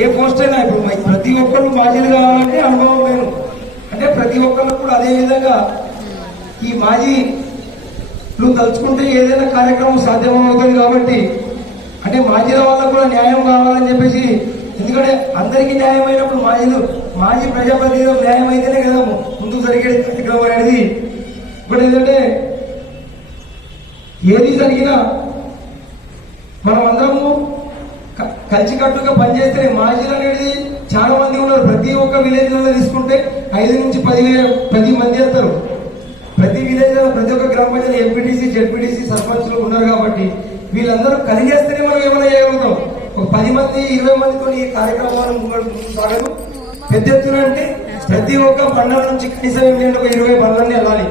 ఏ post అయినా ఇప్పుడు ప్రతి ఒక్కరు మాజీలు కావాలంటే అనుభవం వేరు. అంటే ప్రతి ఒక్కరు కూడా అదే విధంగా ఈ మాజీలు తలుచుకుంటే ఏదైనా కార్యక్రమం సాధ్యమవుతుంది. కాబట్టి అంటే మాజీల వాళ్ళకు కూడా న్యాయం కావాలని చెప్పేసి, ఎందుకంటే అందరికీ న్యాయమైనప్పుడు మాజీ ప్రజాప్రతినిధులకు న్యాయం అయితేనే కదా ముందుకు జరిగే కార్యక్రమం అనేది. ఇప్పుడు ఏంటంటే ఏది జరిగినా మనం అందరము కలిసికట్టుగా పనిచేస్తే మాజీలు అనేది చాలా మంది ఉన్నారు. ప్రతి ఒక్క విలేజ్ లో తీసుకుంటే 5 నుంచి 10 మంది వెళ్తారు. ప్రతి విలేజ్ లో ప్రతి ఒక్క గ్రామ పంచాయతీ ఎంపీటీసీ జెడ్పీటీసీ సర్పంచ్లు ఉన్నారు. కాబట్టి వీళ్ళందరూ కలిగేస్తేనే మనం ఏమైనా చేయగలుగుతాం. ఒక 10 మంది 20 మందితో ఈ కార్యక్రమాలను సాగదు. పెద్ద ఎత్తున అంటే ప్రతి ఒక్క మండలం నుంచి కనీసం ఒక 20 బండ్లన్నీ వెళ్ళాలి.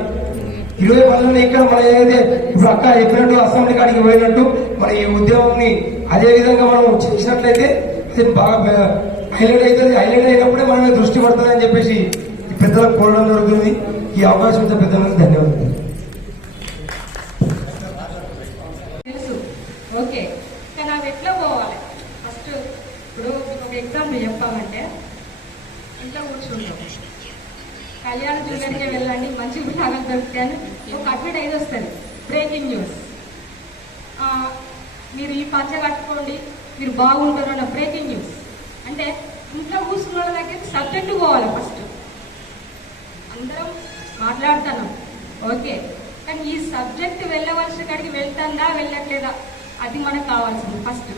20 బండ్లన్నీ ఇక్కడ మన ఏదైతే ఇప్పుడు అక్క చెప్పినట్టు అసెంబ్లీ కాడికి పోయినట్టు మన ఈ ఉద్యమాన్ని అదే విధంగా మనం చేసినట్లయితే అది బాగా హైలైట్ అవుతుంది. హైలైట్ అయినప్పుడే మనమే దృష్టి పడుతుంది అని చెప్పేసి పెద్దలకు కోరడం జరుగుతుంది. ఈ అవకాశం ఇచ్చే పెద్దలకు ధన్యవాదాలు. ఓకే, కానీ అవి ఎట్లా పోవాలి? ఫస్ట్ ఇప్పుడు ఒక ఎగ్జాంపుల్ చెప్పాలంటే, ఇంట్లో కూర్చుంటాం, కళ్యాణ జ్యువెలరీకి వెళ్ళండి మంచి విధానం దొరుకుతాయని ఒక అడ్వర్టైజ్ వస్తుంది, బ్రేకింగ్ న్యూస్. మీరు ఈ పంచ కట్టుకోండి మీరు బాగుంటారు అన్న బ్రేకింగ్ న్యూస్. అంటే ఇంట్లో కూర్చున్న వాళ్ళ దగ్గర సబ్జెక్టు పోవాలి. ఫస్ట్ అందరం మాట్లాడుతున్నాం ఓకే, కానీ ఈ సబ్జెక్ట్ వెళ్ళవలసిన కాడికి వెళ్తుందా వెళ్ళట్లేదా అది మనకు కావాల్సింది. ఫస్ట్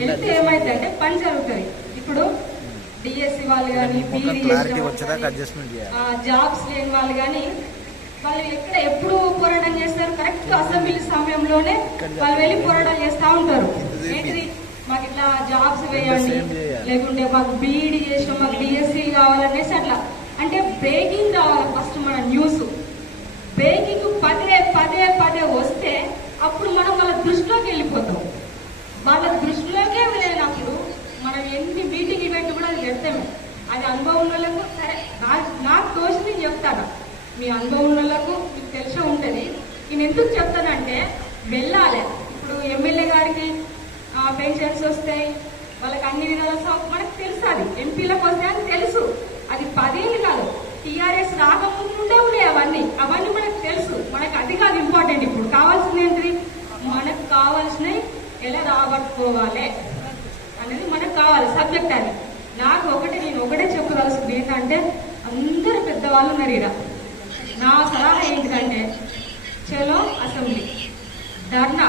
వెళ్తే ఏమైందంటే పని జరుగుతుంది. ఇప్పుడు డిఎస్సి వాళ్ళు కానీ జాబ్స్ లేని వాళ్ళు కానీ వాళ్ళు ఎక్కడ ఎప్పుడు పోరాటం చేస్తారు? కరెక్ట్ అసెంబ్లీ సమయంలోనే వాళ్ళు వెళ్ళి పోరాటం చేస్తూ ఉంటారు. ఏంటిది, మాకు ఇట్లా జాబ్స్ వేయండి, లేకుంటే మాకు బీఈడి చేసాం, మాకు డిఎస్సి కావాలనేసి అట్లా. అంటే బ్రేకింగ్ కావాలి ఫస్ట్. మన న్యూస్ బ్రేకింగ్ పదే పదే పదే వస్తే అప్పుడు మనం వాళ్ళ దృష్టిలోకి వెళ్ళిపోతాం. వాళ్ళ దృష్టిలోకే వెళ్ళినప్పుడు మనం ఎన్ని మీటింగ్ ఈవెంట్ కూడా అది పెడతాము. అది అనుభవం వాళ్ళకు సరే, నాకు తోచి నేను చెప్తాను, మీ అనుభవం వాళ్ళకు మీకు తెలిసే ఉంటుంది. నేను ఎందుకు చెప్తానంటే వెళ్ళాలి. ఇప్పుడు ఎమ్మెల్యే గారికి పెన్షన్స్ వస్తాయి, వాళ్ళకి అన్ని విధాల మనకు తెలుసు. అది ఎంపీలకు వస్తాయని తెలుసు. అది 10 ఏళ్ళు కాదు, టీఆర్ఎస్ రాకముందే ఉన్నాయి అవన్నీ మనకు తెలుసు. మనకు అది కాదు ఇంపార్టెంట్. ఇప్పుడు కావాల్సింది ఏంటి? మనకు కావాల్సినవి ఎలా రాబట్టుకోవాలి అనేది మనకు కావాలి సబ్జెక్ట్. అది నేను ఒకటే చెప్పదలుచుకుంది ఏంటంటే, అందరూ పెద్దవాళ్ళు ఉన్నారు ఇక్కడ. నా సలహా ఏంటిదంటే, చలో అసెంబ్లీ ధర్నా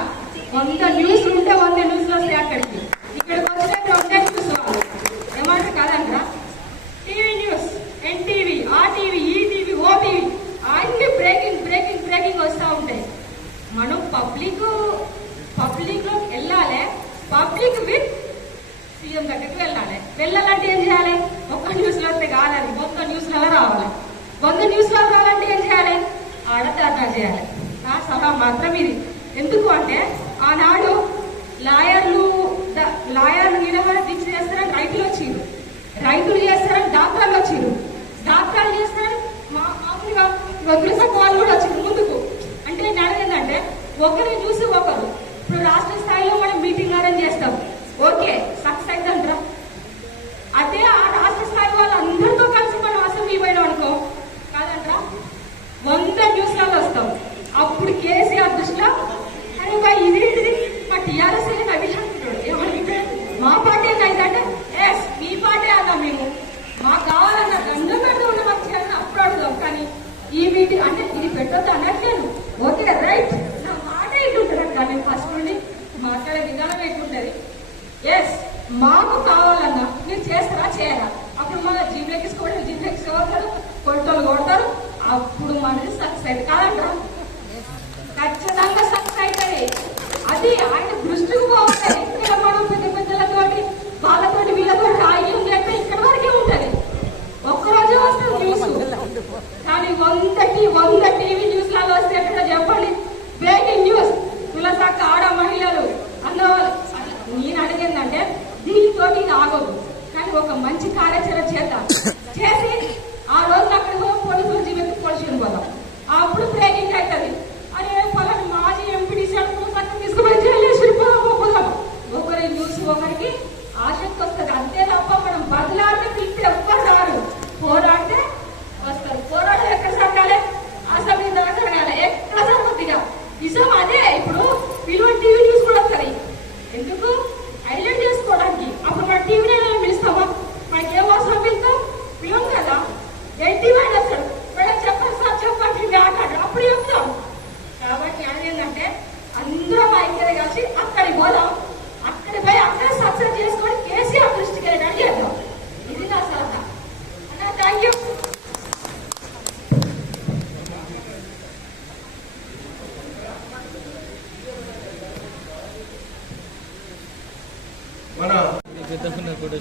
100 న్యూస్లు ఉంటే 100 న్యూస్లు వస్తాయి అక్కడికి. ఇక్కడికి వస్తే 100 న్యూస్ వాళ్ళు ఏమంటారు కాదంటారా? TV news, NTV, RTV, ETV, OTV అన్ని బ్రేకింగ్ బ్రేకింగ్ బ్రేకింగ్ వస్తూ ఉంటాయి. మనం పబ్లిక్ లో వెళ్ళాలి. పబ్లిక్ విత్ సీఎం దగ్గరికి వెళ్ళాలంటే ఏం చేయాలి? ఒక్క న్యూస్లో వస్తే కావాలి, మొత్తం న్యూస్లలో రావాలి. 100 న్యూస్లో రావాలంటే ఏం చేయాలి? ఆడతాటా చేయాలి. నా సలహా మాత్రం ఇది. ఎందుకు అంటే ఆనాడు లాయర్లు నిలబడ దీక్ష చేస్తారని రైతులు వచ్చిండ్రు, రైతులు చేస్తారని డాక్టర్లు వచ్చిండ్రు, డాక్టర్లు చేస్తారని మామూలుగా వదిలేసాక వాళ్ళు కూడా వచ్చిండ్రు ముందుకు. అంటే నేను అడిగిందంటే ఒకరిని చూసి ఒకరు. ఇప్పుడు రాష్ట్ర స్థాయిలో మనం మీటింగ్ అరేంజ్ చేస్తాం, ఓకే సక్సెస్ అవుతుంటారా? అదే ఆ రాష్ట్ర స్థాయి వాళ్ళు అందరితో కలిసి మనం అసెంబ్లీ పోయినాం అనుకో కాదంటారా? 100 న్యూస్లలో వస్తాం. అప్పుడు కేసీఆర్ దృష్టిలో అరే ఇదేంటిది మా టీఆర్ఎస్ అభిషేకుడు ఏమని మా పార్టీ ఏంటంటే ఎస్ మీ పార్టీ అన్నాం మేము, మాకు కావాలన్న దండం పెడదాం మాకు చేయాలని అప్పుడు అడుగుదాం. కానీ ఈ మీటింగ్ అంటే ఇది పెట్టొద్దు అనట్లేదు, ఓకే రైట్ నా మాట ఇట్లుంటుంది కదా. నేను ఫస్ట్ నుండి మాట్లాడే విధానం ఎట్లుంటది, ఎస్ మాకు కావాలన్నా మీరు చేస్తారా చేయరా? అప్పుడు మన జీబ్లెక్కిసుకోవట్లేదు, కొట్టోళ్ళు కొడతారు, అప్పుడు మనది సక్సెస్ అయింది కాదంటారా? ఖచ్చితంగా సక్సెస్ అవుతుంది. అది ఆయన దృష్టికి పోవాలి. ఇక్కడ మనం పెద్ద పెద్దలతోటి వాళ్ళతోటి వీళ్ళతోటి ఆగి ఉంటే ఇక్కడ వరకే ఉంటది. ఒక్కరోజే వస్తుంది న్యూస్. కానీ 100 టీవీ న్యూస్లలో వస్తే ఎక్కడ చెప్పండి బ్రేకింగ్ న్యూస్ తులసాక ఆడ మహిళలు అన్నవాళ్ళు. నేను అడిగిందంటే దీంతో ఇది ఆగదు, కానీ ఒక మంచి కార్యాచరణ చేద్దాం. చేసి ఆ రోజు అక్కడ పోలీసులు జీవితం పోలీసులు పోదాం. అప్పుడు బ్రేకింగ్ అవుతుంది. అరే పలానా మాజీ ఎంపీటీసీ తీసుకుపోయి జైలు పోదాం. ఒకరి న్యూస్ ఒకరికి ఆసక్తి వస్తుంది. అంతేనా? ఇవన్నీ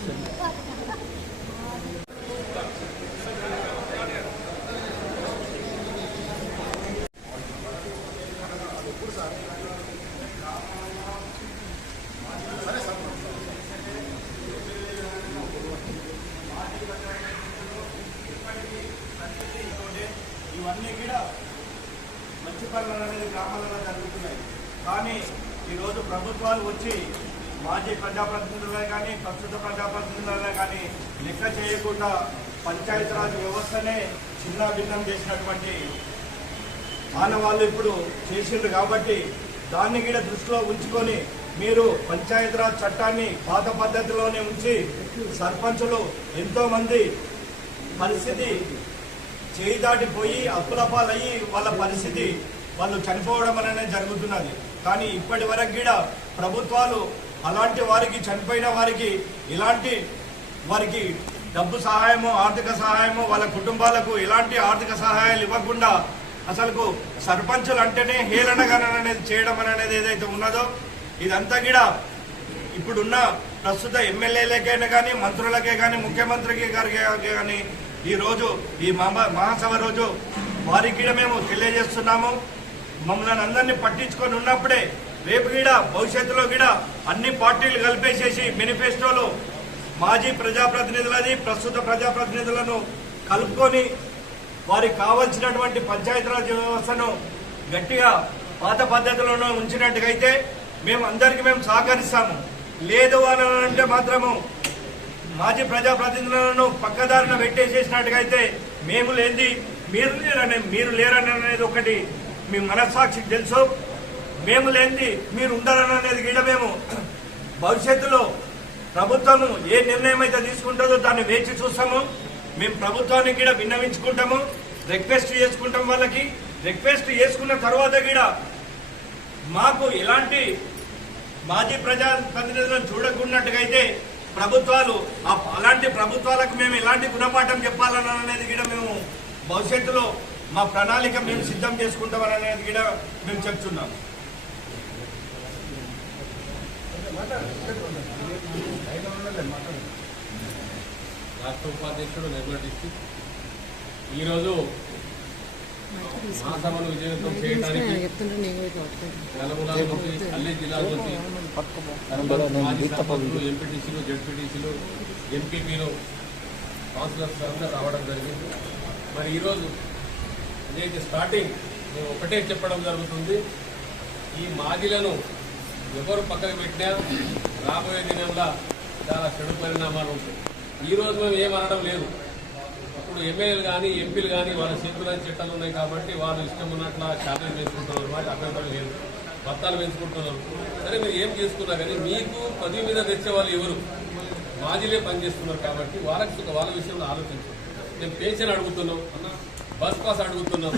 కూడా మంచి పనులు అనేది గ్రామాలలో జరుగుతున్నాయి. కానీ ఈరోజు ప్రభుత్వాలు వచ్చి మాజీ ప్రజాప్రతినిధులే కానీ ప్రస్తుత ప్రజాప్రతినిధులే కానీ లెక్క చేయకుండా పంచాయతీరాజ్ వ్యవస్థనే చిన్న భిన్నం చేసినటువంటి ఆనవాళ్ళు ఇప్పుడు చేసిండ్రు. కాబట్టి దాన్ని కూడా దృష్టిలో ఉంచుకొని మీరు పంచాయతీరాజ్ చట్టాన్ని పాత పద్ధతిలోనే ఉంచి సర్పంచులు ఎంతోమంది పరిస్థితి చేయి దాటిపోయి అప్పులపాలయ్యి వాళ్ళ పరిస్థితి వాళ్ళు చనిపోవడం అనేది జరుగుతున్నది. కానీ ఇప్పటి వరకు కూడా ప్రభుత్వాలు అలాంటి వారికి చనిపోయిన వారికి ఇలాంటి వారికి డబ్బు సహాయము ఆర్థిక సహాయము వాళ్ళ కుటుంబాలకు ఎలాంటి ఆర్థిక సహాయాలు ఇవ్వకుండా అసలు సర్పంచులు అంటేనే హేళనగానం అనేది చేయడం అనేది ఏదైతే ఉన్నదో ఇదంతా కూడా ఇప్పుడున్న ప్రస్తుత ఎమ్మెల్యేలకైనా కానీ మంత్రులకే కానీ ముఖ్యమంత్రికి గారికి కానీ ఈ రోజు ఈ మహాసభ రోజు వారికి మేము తెలియజేస్తున్నాము. మమ్మల్ని అందరినీ పట్టించుకొని ఉన్నప్పుడే రేపు కూడా భవిష్యత్తులో కూడా అన్ని పార్టీలు కలిపేసేసి మేనిఫెస్టోలో మాజీ ప్రజాప్రతినిధులని ప్రస్తుత ప్రజాప్రతినిధులను కలుపుకొని వారికి కావలసినటువంటి పంచాయతీరాజ్ వ్యవస్థను గట్టిగా పాత పద్ధతిలోనే ఉంచినట్టుగైతే మేము అందరికీ మేము సహకరిస్తాము. లేదు అని అంటే మాత్రము మాజీ ప్రజాప్రతినిధులను పక్కదారిన పెట్టేసేసినట్టుగైతే మేము లేనిది మీరు లేరని అనేది ఒకటి మీ మనస్సాక్షికి తెలుసు. మేము లేనిది మీరు ఉండాలని అనేది కూడా మేము భవిష్యత్తులో ప్రభుత్వం ఏ నిర్ణయం అయితే తీసుకుంటుందో దాన్ని వేచి చూస్తాము. మేము ప్రభుత్వానికి కూడా విన్నవించుకుంటాము, రిక్వెస్ట్ చేసుకుంటాం. వాళ్ళకి రిక్వెస్ట్ చేసుకున్న తర్వాత కూడా మాకు ఎలాంటి మాజీ ప్రజాప్రతినిధులను చూడకున్నట్టుగైతే ప్రభుత్వాలు అలాంటి ప్రభుత్వాలకు మేము ఎలాంటి గుణపాఠం చెప్పాలని అనేది కూడా మేము భవిష్యత్తులో మా ప్రణాళిక మేము సిద్ధం చేసుకుంటామని అనేది కూడా మేము చెప్తున్నాం. రాష్ట్ర ఉపాధ్యక్షుడు నిర్మల్ డిస్టిక్ ఈరోజు మహాసభను విజయవంతం చేయడానికి నలుమూలల నుంచి అన్ని జిల్లాల నుంచి మాజీ సర్పంచులు, ఎంపీటీసీలు, జెడ్పీటీసీలు, ఎంపీపీలు, కౌన్సిలర్స్ అంతా రావడం జరిగింది. మరి ఈరోజు ఇదైతే స్టార్టింగ్ మేము ఒకటే చెప్పడం జరుగుతుంది, ఈ మాజీలను ఎవరు పక్కకు పెట్టినా రాబోయే దినంలో చాలా చెడు పరిణామాలు ఉంటాయి. ఈరోజు మేము ఏమనడం లేదు. ఇప్పుడు ఎమ్మెల్యేలు కానీ ఎంపీలు కానీ వాళ్ళ చేతుల చట్టాలు ఉన్నాయి కాబట్టి వాళ్ళు ఇష్టం ఉన్నట్ల శాతం పెంచుకుంటున్నారు, వాటి అభ్యంతరం లేదు, భర్తాలు పెంచుకుంటున్నారు. సరే మీరు ఏం చేసుకున్నా కానీ మీకు పదవి మీద తెచ్చే వాళ్ళు ఎవరు? మాజీలే పనిచేస్తున్నారు కాబట్టి వాళ్ళ విషయంలో ఆలోచించారు. మేము పెన్షన్ అడుగుతున్నాం, బస్ పాస్ అడుగుతున్నాం,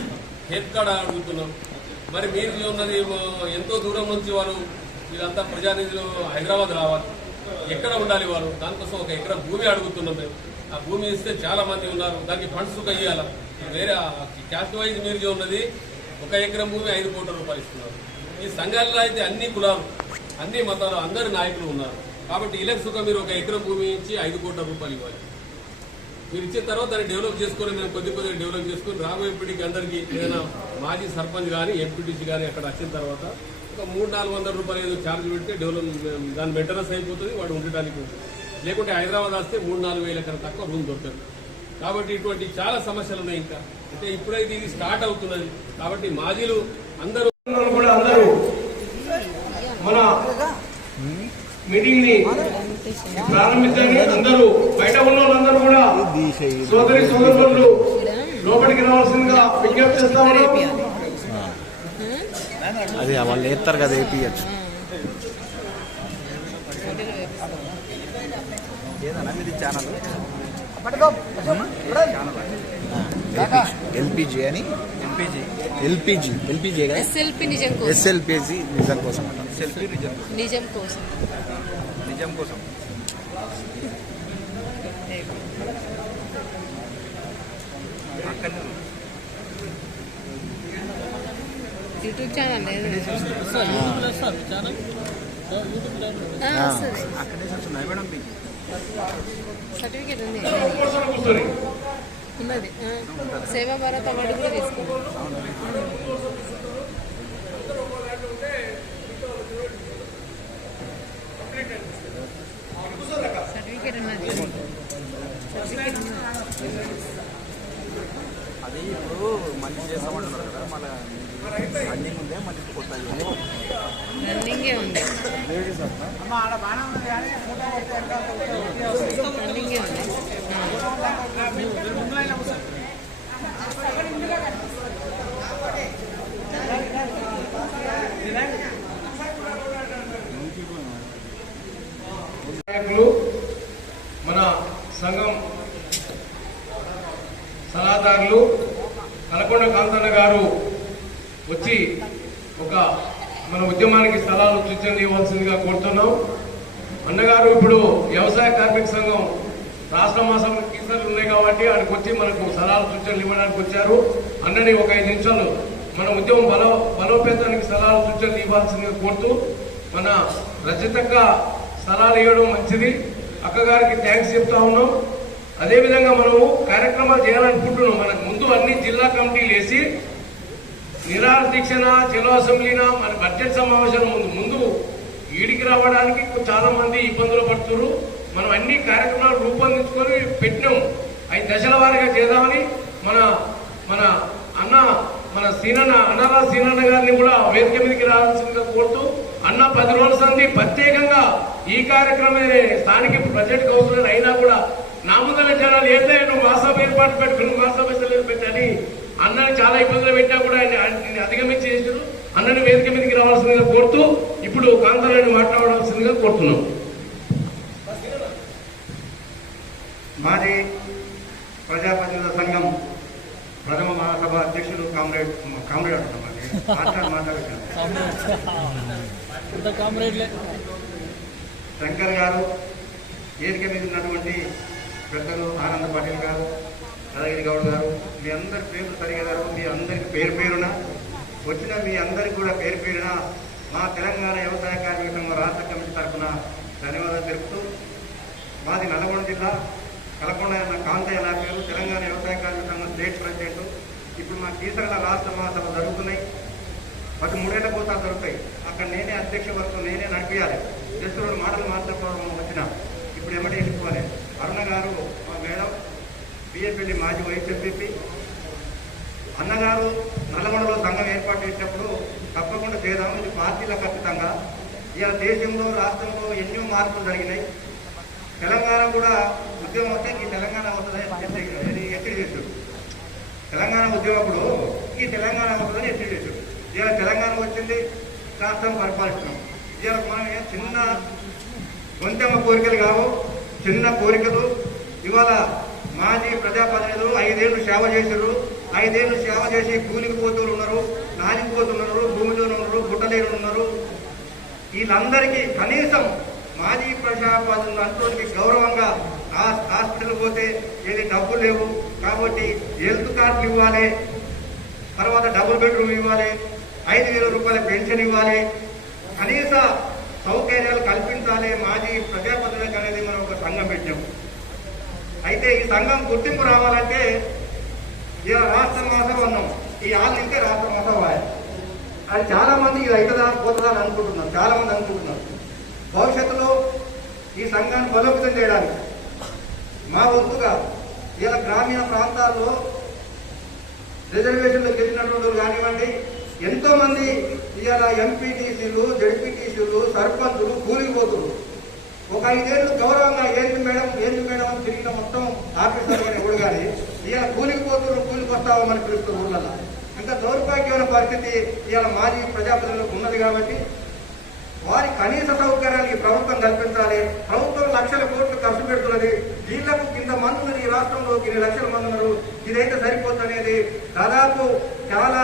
హెల్త్ కార్డ్ అడుగుతున్నాం. మరి మీరు ఉన్నది ఎంతో దూరం నుంచి వాళ్ళు వీళ్ళంతా ప్రజానిధులు హైదరాబాద్ రావాలి, ఎక్కడ ఉండాలి వాళ్ళు? దానికోసం ఒక ఎకరం భూమి అడుగుతున్నాం మేము. ఆ భూమి ఇస్తే చాలా మంది ఉన్నారు, దానికి ఫండ్స్ ఇవ్వాలి. వేరే క్యాస్ట్ వైజ్ మీరు ఉన్నది 1 ఎకరం భూమి 5 కోట్ల రూపాయలు ఇస్తున్నారు. ఈ సంఘాలలో అయితే అన్ని కులాలు, అన్ని మతాలు, అందరి నాయకులు ఉన్నారు. కాబట్టి ఇలక్సుగా మీరు 1 ఎకరం భూమి ఇచ్చి 5 కోట్ల రూపాయలు ఇవ్వాలి. మీరు ఇచ్చిన తర్వాత దాన్ని డెవలప్ చేసుకొని మేము కొద్దిగా డెవలప్ చేసుకొని రాబోయేపటికి అందరికీ ఏదైనా మాజీ సర్పంచ్ కానీ ఎంపీటీసీ కానీ అక్కడ వచ్చిన తర్వాత ఒక 300-400 రూపాయలు ఏదో ఛార్జ్ పెడితే డెవలప్ దాని మెయింటెనెన్స్ అయిపోతుంది, వాడు ఉండడానికి ఉంటుంది. లేకుంటే హైదరాబాద్ వస్తే 3-4 వేల కన్నా తక్కువ రూమ్ దొరకదు. కాబట్టి ఇటువంటి చాలా సమస్యలు ఉన్నాయి. ఇంకా అంటే ఇప్పుడైతే ఇది స్టార్ట్ అవుతున్నది కాబట్టి మాజీలు అందరూ మన మీటింగ్ ని ప్రారంభించండి. అందరూ బయట ఉన్న వాళ్ళందరూ కూడా సోదరి సోదరులు లోపలికి రావాల్సిందిగా విజ్ఞప్తి చేస్తామని. అది వాళ్ళు వేస్తారు కదా ఏపీఎస్ ఎల్పిజి అని ఎల్పిజి ఎస్ఎల్పిజి నిజం కోసం నిజం కోసం యూట్యూబ్ ఛానల్ అక్కడే చూస్తున్నాయి మేడం. సర్టిఫికేట్ ఉంది కూర్చొని ఉన్నది సేవా భారత్ అవార్డు కూడా తీసుకోండి. సర్టిఫికేట్ ఉన్నది. అది ఇప్పుడు మళ్ళీ చేస్తామంటున్నారు కదా, మళ్ళీ రన్నింగ్ ఉందే మళ్ళీ కొత్త రన్నింగే ఉంది. రన్నింగే ఉంది. నాయకులు మన సంఘం సలహాదారులు కలకొండ కాంతన్న గారు వచ్చి ఒక మన ఉద్యమానికి స్థలాలు సూచనలు ఇవ్వాల్సిందిగా కోరుతున్నాం. అన్నగారు ఇప్పుడు వ్యవసాయ కార్మిక సంఘం రాష్ట్ర మాసం కీసర్లు ఉన్నాయి కాబట్టి ఆడికి వచ్చి మనకు స్థలాలు సూచనలు ఇవ్వడానికి వచ్చారు. అన్నని ఒక 5 నిమిషాలు మన ఉద్యమం బలోపేతానికి స్థలాలు సూచనలు ఇవ్వాల్సిందిగా కోరుతూ, మన రచితక్క స్థలాలు ఇవ్వడం మంచిది, అక్కగారికి థ్యాంక్స్ చెప్తా ఉన్నాం. అదేవిధంగా మనము కార్యక్రమాలు చేయాలనుకుంటున్నాం. మనకు ముందు అన్ని జిల్లా కమిటీలు వేసి నిరాహార దీక్షన చెలో అసెంబ్లీనా మన బడ్జెట్ సమావేశం ముందు ఈడికి రావడానికి చాలా మంది ఇబ్బందులు పడుతున్నారు. మనం అన్ని కార్యక్రమాలు రూపొందించుకొని పెట్టినాం. 5 దశల వారీగా చేద్దామని మన అన్న మన అన్నరా సీనన్న గారిని కూడా వేదిక మీదకి రావాల్సిందిగా కోరుతూ, అన్న 10 రోజుల సంది ప్రత్యేకంగా ఈ కార్యక్రమే స్థానిక బడ్జెట్ కౌన్సిలర్ అయినా కూడా నా ముందర జనాలు ఏదైనా నువ్వు మాసభ ఏర్పాటు పెట్టుకుని మాసభ పెట్టని అన్నని చాలా ఇబ్బందులు పెట్టా కూడా ఆయన అధిగమించి చేశారు. అన్నని వేదిక మీదకి రావాల్సిందిగా కోరుతూ ఇప్పుడు కాంతారాన్ని మాట్లాడవలసిందిగా కోరుతున్నాం. మాది ప్రజాప్రతినిధుల సంఘం ప్రథమ మహాసభ అధ్యక్షులు కామ్రేడ్ శంకర్ గారు, వేదిక మీద ఉన్నటువంటి పెద్దలు ఆనంద పాటిల్ గారు, యాదగిరి గౌడ్ గారు, మీ అందరి పేర్లు సరిగారు. మీ అందరికి పేరు పేరున వచ్చిన మీ అందరికి కూడా పేరు పేరున మా తెలంగాణ వ్యవసాయ కార్మిక సంఘం రాష్ట్ర కమిటీ తరఫున ధన్యవాదాలు తెలుపుతూ, మాది నల్గొండ జిల్లా కలకొండ కాంతయ్య నా పేరు, తెలంగాణ వ్యవసాయ కార్మిక సంఘం స్టేట్ ప్రెసిడెంట్. ఇప్పుడు మా కీసరల రాష్ట్ర మహాసభ జరుగుతున్నాయి. 13 ఏళ్ల పోతా జరుగుతాయి. అక్కడ నేనే అధ్యక్ష వర్గం నేనే నడిపించాలి. జస్ట్ 2 మాటలు మాట్లాడుకోవడం వచ్చిన ఇప్పుడు ఎమ్మటి వెళ్ళిపోవాలి. అరుణ గారు మా మేడం, బిఎస్పీ మాజీ వైస్ ఎంపీ. అన్నగారు నల్లగొండలో సంఘం ఏర్పాటు చేసినప్పుడు తప్పకుండా చేద్దాం, ఇది పార్టీల ఖచ్చితంగా. ఇవాళ దేశంలో రాష్ట్రంలో ఎన్నో మార్పులు జరిగినాయి. తెలంగాణ కూడా ఉద్యమం వస్తే ఈ తెలంగాణ వస్తుందని ఎత్తిడి చేశాడు. తెలంగాణ ఉద్యమప్పుడు ఈ తెలంగాణ వస్తుందని ఎత్తిడి చేశాడు. ఇవాళ తెలంగాణ వచ్చింది, రాష్ట్రం పరిపాలిస్తున్నాం. ఇవాళ మనం చిన్న గొంతెమ్మ కోరికలు కావు, చిన్న కోరికలు. ఇవాళ మాజీ ప్రజాప్రతినిధులు 5 ఏళ్ళు సేవ చేశారు. 5 ఏళ్ళు సేవ చేసి కూలికి పోతూ ఉన్నారు, నానిపోతున్నారు, భూమిలో ఉన్నారు, గుట్టలేరు ఉన్నారు. వీళ్ళందరికీ కనీసం మాజీ ప్రజాప్రతినిధులు అంతోనికి గౌరవంగా హాస్పిటల్ పోతే ఏది డబ్బులు లేవు కాబట్టి హెల్త్ కార్డులు ఇవ్వాలి, తర్వాత డబుల్ బెడ్రూమ్ ఇవ్వాలి, 5,000 రూపాయల పెన్షన్ ఇవ్వాలి, కనీస సౌకర్యాలు కల్పించాలి మాజీ ప్రజాప్రతినిధులకు అనేది మనం ఒక సంఘం పెట్టాం. అయితే ఈ సంఘం గుర్తింపు రావాలంటే ఇలా రాష్ట్ర మహాసభ ఉన్నాం. ఈ ఆల్ నింటే రాష్ట్ర మహాసభ. అది చాలా మంది ఇది అవుతుందా పోతుందా అని అనుకుంటున్నారు, చాలా మంది అనుకుంటున్నారు. భవిష్యత్తులో ఈ సంఘాన్ని బలోపేతం చేయడానికి మా వంతుగా ఇలా గ్రామీణ ప్రాంతాల్లో రిజర్వేషన్లు గెలిచినటువంటి కానివ్వండి, ఎంతో మంది ఇవాళ ఎంపీటీసీలు, జడ్పీటీసీలు, సర్పంచులు కూలిపోతున్నారు. ఒక 5 ఏళ్ళు గౌరవంగా ఏంటి మేడం అని తిరిగిన మొత్తం ఆఫీసర్ కానీ ఎవడు కానీ ఇవాళ కూలిపోతున్నారు, కూలికి వస్తామని పిలుస్తున్నారు ఊళ్ళల్లో. ఇంకా దౌర్భాగ్యమైన పరిస్థితి ఇవాళ మాజీ ప్రజాప్రతినిధులకు ఉన్నది కాబట్టి వారి కనీస సౌకర్యానికి ప్రభుత్వం కల్పించాలి. ప్రభుత్వం లక్షల కోట్లు ఖర్చు పెడుతున్నది. వీళ్లకు కింద మంది ఉన్నారు, ఈ రాష్ట్రంలో 2 లక్షల మంది ఉన్నారు. ఇదైతే సరిపోతుంది. దాదాపు చాలా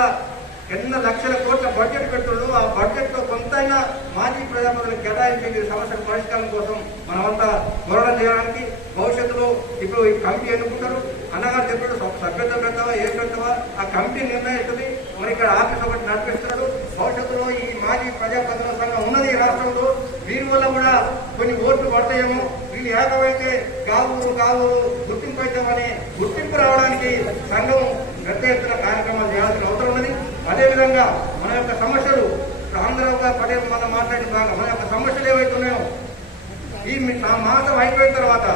ఎన్నో లక్షల కోట్ల బడ్జెట్ పెట్టున్నారు. ఆ బడ్జెట్ లో కొంతైనా మాజీ ప్రజాప్రతినిధులకు కేటాయించి సమస్యల పరిష్కారం కోసం మనమంతా పోరాటం చేయడానికి భవిష్యత్తులో ఇప్పుడు ఈ కమిటీ ఎన్నుకుంటారు. అన్నగారు చెప్పాడు సభ్యత పెడతావా ఏ పెడతావా ఆ కమిటీ నిర్ణయిస్తుంది. మరి ఇక్కడ ఆఫీస్ ఒకటి నడిపిస్తున్నాడు. భవిష్యత్తులో ఈ మాజీ ప్రజాప్రతినిధుల సంఘం ఉన్నది ఈ రాష్ట్రంలో. వీరి వల్ల కూడా కొన్ని ఓట్లు పడతాయేమో, వీళ్ళు ఏకమైతే కావు గుర్తింపు అవుతామని గుర్తింపు రావడానికి సంఘం పెద్ద ఎత్తున కార్యక్రమాలు చేయాల్సిన అవసరం ఉన్నది. అదేవిధంగా మన యొక్క సమస్యలు ఆంధ్రరావు పటేల్ మనం మాట్లాడిన బాగా మన యొక్క సమస్యలు ఏవైతే ఉన్నాయో ఈ మాసం అయిపోయిన తర్వాత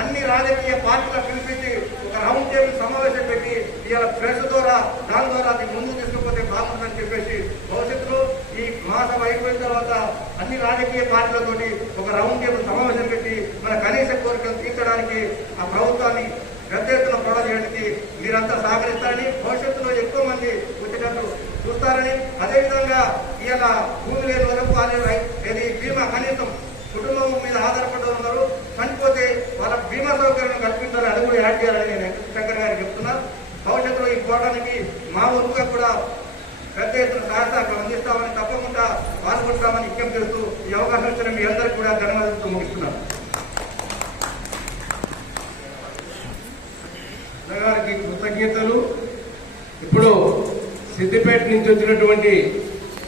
అన్ని రాజకీయ పార్టీలకు పిలిపించి ఒక రౌండ్ టేబుల్ సమావేశం పెట్టి ఇవాళ ప్రెస్ ద్వారా దాని ద్వారా అది ముందుకు తీసుకుపోతే బాగుంటుందని చెప్పేసి భవిష్యత్తులో ఈ మాసం అయిపోయిన తర్వాత అన్ని రాజకీయ పార్టీలతోటి ఒక రౌండ్ టేబుల్ సమావేశం పెట్టి మన కనీస కోరికలు తీర్చడానికి ఆ ప్రభుత్వాన్ని పెద్ద ఎత్తున పోడా చేయడానికి మీరంతా సహకరిస్తారని, భవిష్యత్తులో ఎక్కువ మంది వచ్చేటట్టు చూస్తారని, అదేవిధంగా ఇవాళ భూమి లేని వరకు అది బీమా కనీసం కుటుంబం మీద ఆధారపడి ఉన్నారు, చనిపోతే వాళ్ళ బీమా సౌకర్యం కల్పించాలని అది కూడా యాడ్ చేయాలని నేను శంకర్ గారికి చెప్తున్నా. భవిష్యత్తులో ఈ పోవడానికి మా ఊరుగా కూడా పెద్ద ఎత్తున సహాయసహకారం అందిస్తామని తప్పకుండా పాల్గొంటామని విజ్ఞప్తి చేస్తూ ఈ అవకాశం ఇచ్చిన మీ అందరికీ కూడా ధన్యవాదాలతో ముగిస్తున్నాను. గారికి కృతజ్ఞతలు. ఇప్పుడు సిద్దిపేట నుంచి వచ్చినటువంటి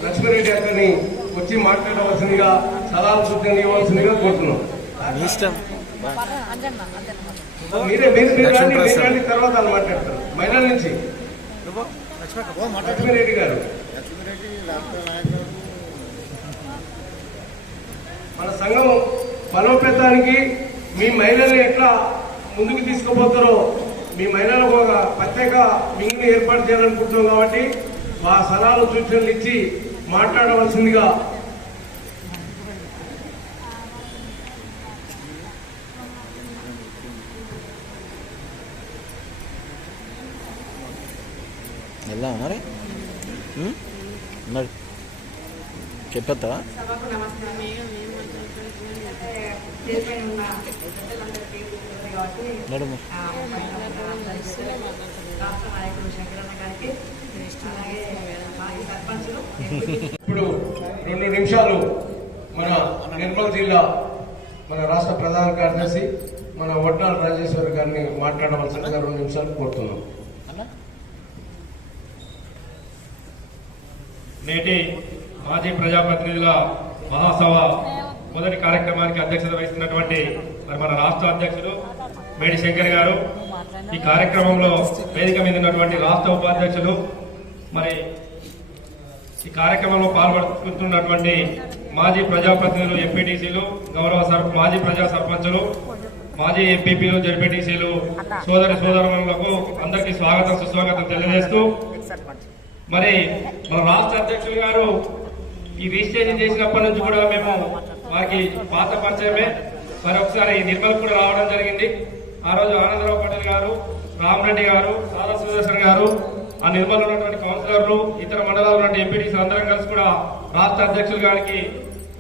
లక్ష్మీరెడ్డి గారిని వచ్చి మాట్లాడవలసిందిగా సలహాలు సూచనలు ఇవ్వాల్సిందిగా కోరుతున్నాం. మీరే తర్వాత వాళ్ళు మాట్లాడతారు. మహిళల నుంచి లక్ష్మీరెడ్డి గారు. మన సంఘం బలోపేతానికి మీ మహిళల్ని ఎట్లా ముందుకు తీసుకుపోతారో, మీ మహిళలకు ఒక ప్రత్యేక వింగ్ని ఏర్పాటు చేయాలనుకుంటున్నాం కాబట్టి ఆ సలహాలు సూచనలు ఇచ్చి మాట్లాడవలసిందిగా మరి మరి చెప్పేస్తా. సభకు నమస్కారం. రాష్ట్ర నాయకులు శంకరన్న గారికి, అలాగే మాజీ సర్పంచులు. ఇప్పుడు 2 నిమిషాలు మన నిర్మల్ జిల్లా మన రాష్ట్ర ప్రధాన కార్యదర్శి మన వడ్నాల రాజేశ్వర్ గారిని మాట్లాడవలసిందిగా 2 నిమిషాలు కోరుతున్నాం. నేటి మాజీ ప్రజాప్రతినిధుల మహాసభ మొదటి కార్యక్రమానికి అధ్యక్షత వహిస్తున్నటువంటి మన రాష్ట్ర అధ్యక్షుడు మేడి శంకర్ గారు, ఈ కార్యక్రమంలో వేదిక మీద ఉన్నటువంటి రాష్ట్ర ఉపాధ్యక్షులు, మరి ఈ కార్యక్రమంలో పాల్గొంటున్నటువంటి మాజీ ప్రజాప్రతినిధులు, ఎంపీటీసీలు, మాజీ ప్రజా సర్పంచులు, మాజీ ఎంపీపీలు, జెడ్పీటీసీలు, సోదరులకు అందరికీ స్వాగతం సుస్వాగతం తెలియజేస్తూ, మరి మన రాష్ట్ర అధ్యక్షులు గారు ఈ రిజిస్ట్రేషన్ చేసినప్పటి నుంచి కూడా మేము వారికి పాత పరిచయమే. మరి ఒకసారి నిర్మల్ కూడా రావడం జరిగింది. ఆ రోజు ఆనందరావు పటేల్ గారు, రామరెడ్డి గారు, సాదా సుదర్శన్ గారు, ఆ నిర్మల్ ఉన్నటువంటి కౌన్సిలర్లు, ఇతర మండలాలు ఉన్నటువంటి ఎంపీటీసీలు అందరం కలిసి కూడా రాష్ట్ర అధ్యక్షులు గారికి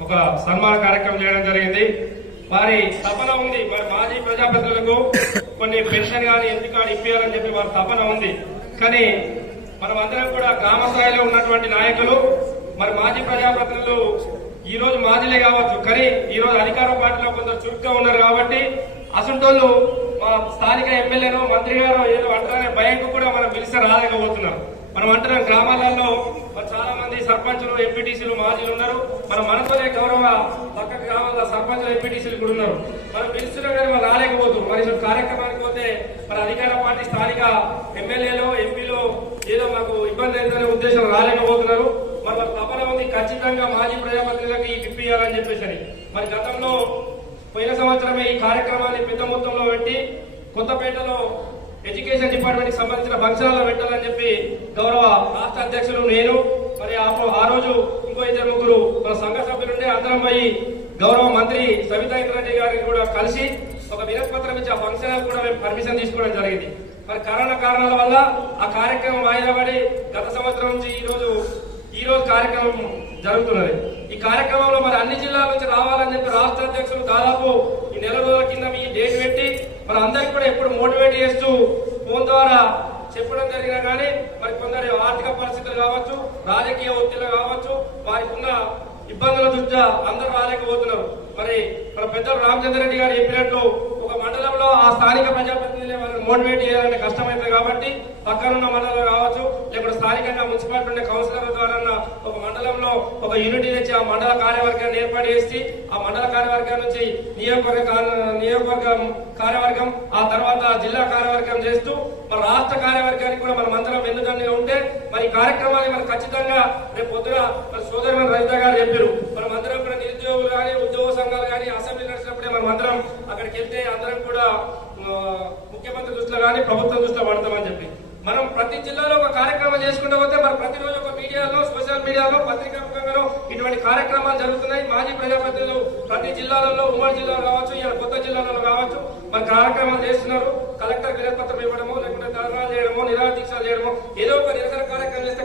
ఒక సన్మాన కార్యక్రమం చేయడం జరిగింది. వారి తపన ఉంది, మరి మాజీ ప్రజాప్రతినిధులకు కొన్ని పెన్షన్ కానీ ఎందుకు కానీ ఇప్పించాలని చెప్పి వారి తపన ఉంది. కానీ మనం అందరం కూడా గ్రామ స్థాయిలో ఉన్నటువంటి నాయకులు, మరి మాజీ ప్రజాప్రతినిధులు ఈ రోజు మాజీలే కావచ్చు, కానీ ఈ రోజు అధికార పార్టీలో కొందరు చురుగ్గా ఉన్నారు కాబట్టి అసంటోళ్ళు మా స్థానిక ఎమ్మెల్యేను, మంత్రి గారు ఏదో అంటారనే భయంకు కూడా మనం పిలిస్తే రాలేకపోతున్నాం. మనం అంటున్నాం గ్రామాలలో మరి చాలా మంది సర్పంచులు, ఎంపీటీసీలు, మాజీలు ఉన్నారు. మనతోనే గౌరవ పక్క గ్రామాల సర్పంచులు, ఎంపీటీసీలు కూడా ఉన్నారు. మనం పిలుస్తున్నా కానీ మనం రాలేకపోతున్నాం. మరి కార్యక్రమానికి పోతే మరి అధికార పార్టీ స్థానిక ఎమ్మెల్యేలు, ఎంపీలు ఏదో మాకు ఇబ్బంది అయిందనే ఉద్దేశం రాలేకపోతున్నారు. మరి తపన ఉంది ఖచ్చితంగా మాజీ ప్రజాప్రతినిధులకి ఇప్పియాలని చెప్పేసి. మరి గతంలో పోయిన సంవత్సరమే ఈ కార్యక్రమాన్ని పెద్ద మొత్తంలో పెట్టి కొత్తపేటలో ఎడ్యుకేషన్ డిపార్ట్మెంట్ కి సంబంధించిన ఫంక్షన్లో పెట్టాలని చెప్పి గౌరవ రాష్ట్ర అధ్యక్షులు, నేను, మరి ఆ రోజు ఇంకో 2-3 మన సంఘ సభ్యులుండే అందరం పోయి గౌరవ మంత్రి సవితా ఇంద్రారెడ్డి గారిని కూడా కలిసి ఒక వినతిపత్రం ఇచ్చి ఆ ఫంక్షన్ కూడా మేము పర్మిషన్ తీసుకోవడం జరిగింది. మరి కరోనా కారణాల వల్ల ఆ కార్యక్రమం వాయిదా పడి గత సంవత్సరం నుంచి ఈ రోజు కార్యక్రమం జరుగుతున్నది. ఈ కార్యక్రమంలో మరి అన్ని జిల్లాల నుంచి రావాలని చెప్పి రాష్ట్ర అధ్యక్షులు దాదాపు ఈ నెల రోజుల కింద ఈ డేట్ పెట్టి మరి అందరికి కూడా ఎప్పుడు మోటివేట్ చేస్తూ ఫోన్ ద్వారా చెప్పడం జరిగినా కానీ మరి కొందరు ఆర్థిక పరిస్థితులు కావచ్చు, రాజకీయ ఒత్తిళ్లు కావచ్చు, వారికి ఉన్న ఇబ్బందుల దృష్ట్యా అందరూ మరి మన పెద్దలు రామచంద్ర రెడ్డి గారు చెప్పినట్లు ఒక మండలంలో ఆ స్థానిక ప్రజాప్రతినిధులే వాళ్ళని మోటివేట్ చేయాలని కష్టమవుతుంది కాబట్టి పక్కనున్న మండలాలు కావచ్చు, లేకపోతే స్థానికంగా మున్సిపాలిటీ ఉండే కౌన్సిలర్ ద్వారా ఒక మండలంలో ఒక యూనిటీ తెచ్చి ఆ మండల కార్యవర్గాన్ని ఏర్పాటు చేసి ఆ మండల కార్యవర్గం నుంచి నియోజకవర్గం కార్యవర్గం, ఆ తర్వాత జిల్లా కార్యవర్గం చేస్తూ మన రాష్ట్ర కార్యవర్గానికి కూడా మనం అందరం వెన్నుదండిగా ఉంటే మరి కార్యక్రమాన్ని మనం ఖచ్చితంగా రేపు పొద్దున మన సోదరుడు రజిత గారు చెప్పారు. మనం అందరం కూడా నిరుద్యోగులు కానీ ఉద్యోగ సంఘాలు కానీ అసెంబ్లీ నడిచినప్పుడే మనం అందరం అక్కడికి వెళ్తే అందరం కూడా ముఖ్యమంత్రి దృష్టిలో కానీ ప్రభుత్వం దృష్టిలో పడతామని చెప్పి మనం ప్రతి జిల్లాలో ఒక కార్యక్రమం చేసుకుంటూ పోతే మరి ప్రతిరోజు ఒక మీడియాలో, సోషల్ మీడియాలో, పత్రికాముఖంగా ఇటువంటి కార్యక్రమాలు జరుగుతున్నాయి. మాజీ ప్రజాప్రతినిధులు ప్రతి జిల్లాలలో, ఉమ్మడి జిల్లాలో కావచ్చు, ఇలా కొత్త జిల్లాలలో కావచ్చు మరి కార్యక్రమాలు చేస్తున్నారు. కలెక్టర్ వినతిపత్రం ఇవ్వడమో, లేకుంటే ధర్నాలు చేయడమో, నిరాహార దీక్షలు చేయడమో, ఏదో ఒక నిరసన కార్యక్రమం చేస్తే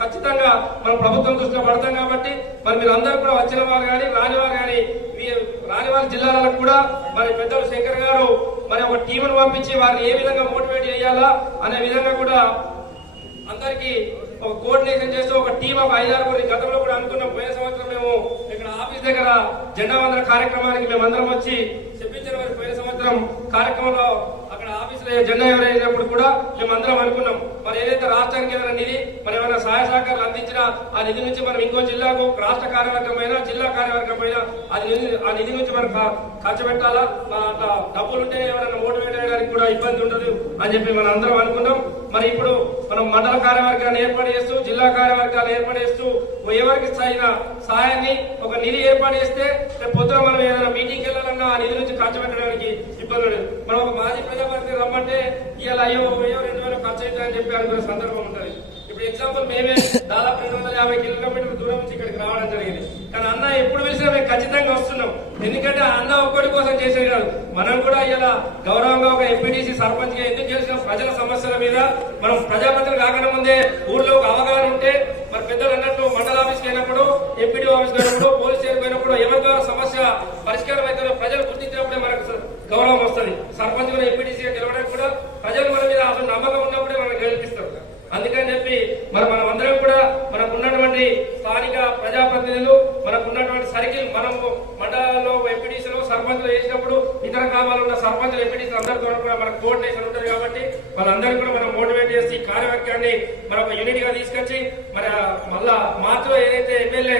ఖచ్చితంగా మనం ప్రభుత్వం దృష్టిలో పడతాం. కాబట్టి మరి మీరు అందరూ కూడా వచ్చిన వారు కానీ రాని వారు కానీ రాని వారి జిల్లాలకు కూడా మరి పెద్దలు శంకర్ గారు మరి ఒక టీమును పంపించి వారిని ఏ విధంగా మోటివేట్ చేయాలా అనే విధంగా కూడా అందరికీ ఒక కోఆర్డినేషన్ చేస్తూ ఒక టీం ఒక 5-6 గతంలో కూడా అనుకున్నాం. పోయిన సంవత్సరం మేము ఇక్కడ ఆఫీస్ దగ్గర జెండా వందన కార్యక్రమానికి మేమందరం వచ్చి చెప్పించిన వారి పోయిన సంవత్సరం కార్యక్రమంలో అక్కడ ఆఫీసులో జెండా ఎవరైనప్పుడు కూడా మేమందరం అనుకున్నాం మరి ఏదైతే రాష్ట్రానికి ఏదైనా నిధి మరి ఏమైనా సహాయ సహకారాలు అందించినా ఆ నిధి నుంచి మనం ఇంకో జిల్లాకు రాష్ట్ర కార్యవర్గం అయినా జిల్లా కార్యవర్గం అయినా ఆ నిధి నుంచి మనం ఖర్చు పెట్టాలా, అట్లా డబ్బులుంటే ఎవరైనా మోటివేట్ చేయడానికి కూడా ఇబ్బంది ఉండదు అని చెప్పి మనం అందరం అనుకున్నాం. మరి ఇప్పుడు మనం మండల కార్యవర్గాన్ని ఏర్పాటు చేస్తూ జిల్లా కార్యవర్గాలు ఏర్పాటు చేస్తూ ఎవరికి అయిన సహాయాన్ని ఒక నిధి ఏర్పాటు చేస్తే రేపు పొద్దున మనం ఏదైనా మీటింగ్కి వెళ్ళాలన్నా ఆ నిధి నుంచి ఖర్చు పెట్టడానికి ఇబ్బంది లేదు. మనం ఒక మాజీ ప్రజాప్రతినిధి రమ్మంటే ఇవాళ 2,000 ఖర్చు అవుతాయని చెప్పి అనుకునే సందర్భం ఉంటుంది. ఇప్పుడు ఎగ్జాంపుల్ మేమే దాదాపు 250 కిలోమీటర్ల దూరం నుంచి ఇక్కడికి రావడం జరిగింది. కానీ అన్న ఎప్పుడు పిలిచినా మేము ఖచ్చితంగా వస్తున్నాం. ఎందుకంటే అన్న ఒక్కడి కోసం చేసేది కాదు, మనం కూడా ఇలా గౌరవంగా ఒక ఎంపీటీసీ సర్పంచ్ గా ఎందుకు చేసిన ప్రజల సమస్యల మీద మనం ప్రజాప్రతినిధులు కాకుండా ముందే ఊర్లో ఒక అవగాహన ఉంటే మరి పెద్దలు అన్నట్టు మండల ఆఫీస్కి అయినప్పుడు, ఎంపీడీ ఆఫీస్కి అయినప్పుడు, పోలీస్ స్టేషన్ పోయినప్పుడు ఎవరి ద్వారా సమస్య పరిష్కారం అయితే ప్రజలు గుర్తించినప్పుడే మనకు గౌరవం వస్తుంది. సర్పంచ్ కూడా ఎంపీటీసీగా గెలవడానికి కూడా ప్రజలు మన మీద అసలు నమ్మకం ఉన్నప్పుడే మనం గెలిపిస్తారు. అందుకని చెప్పి మరి మనం అందరం కూడా మనకు ఉన్నటువంటి స్థానిక ప్రజాప్రతినిధులు, మనకు ఉన్నటువంటి సర్కిల్, మనం మండలాల్లో ఎంపీటీసీలు సర్పంచ్లు చేసినప్పుడు ఇతర గ్రామాల్లో ఉన్న సర్పంచ్లు ఎంపీటీసీలు అందరితో కూడా మనకు కోఆర్డినేషన్ ఉంటుంది. కాబట్టి వాళ్ళందరికీ కూడా మనం మోటివేట్ చేసి కార్యవర్గాన్ని మనం ఒక యూనిట్ గా తీసుకొచ్చి మరి మళ్ళా మార్చిలో ఏదైతే ఎమ్మెల్యే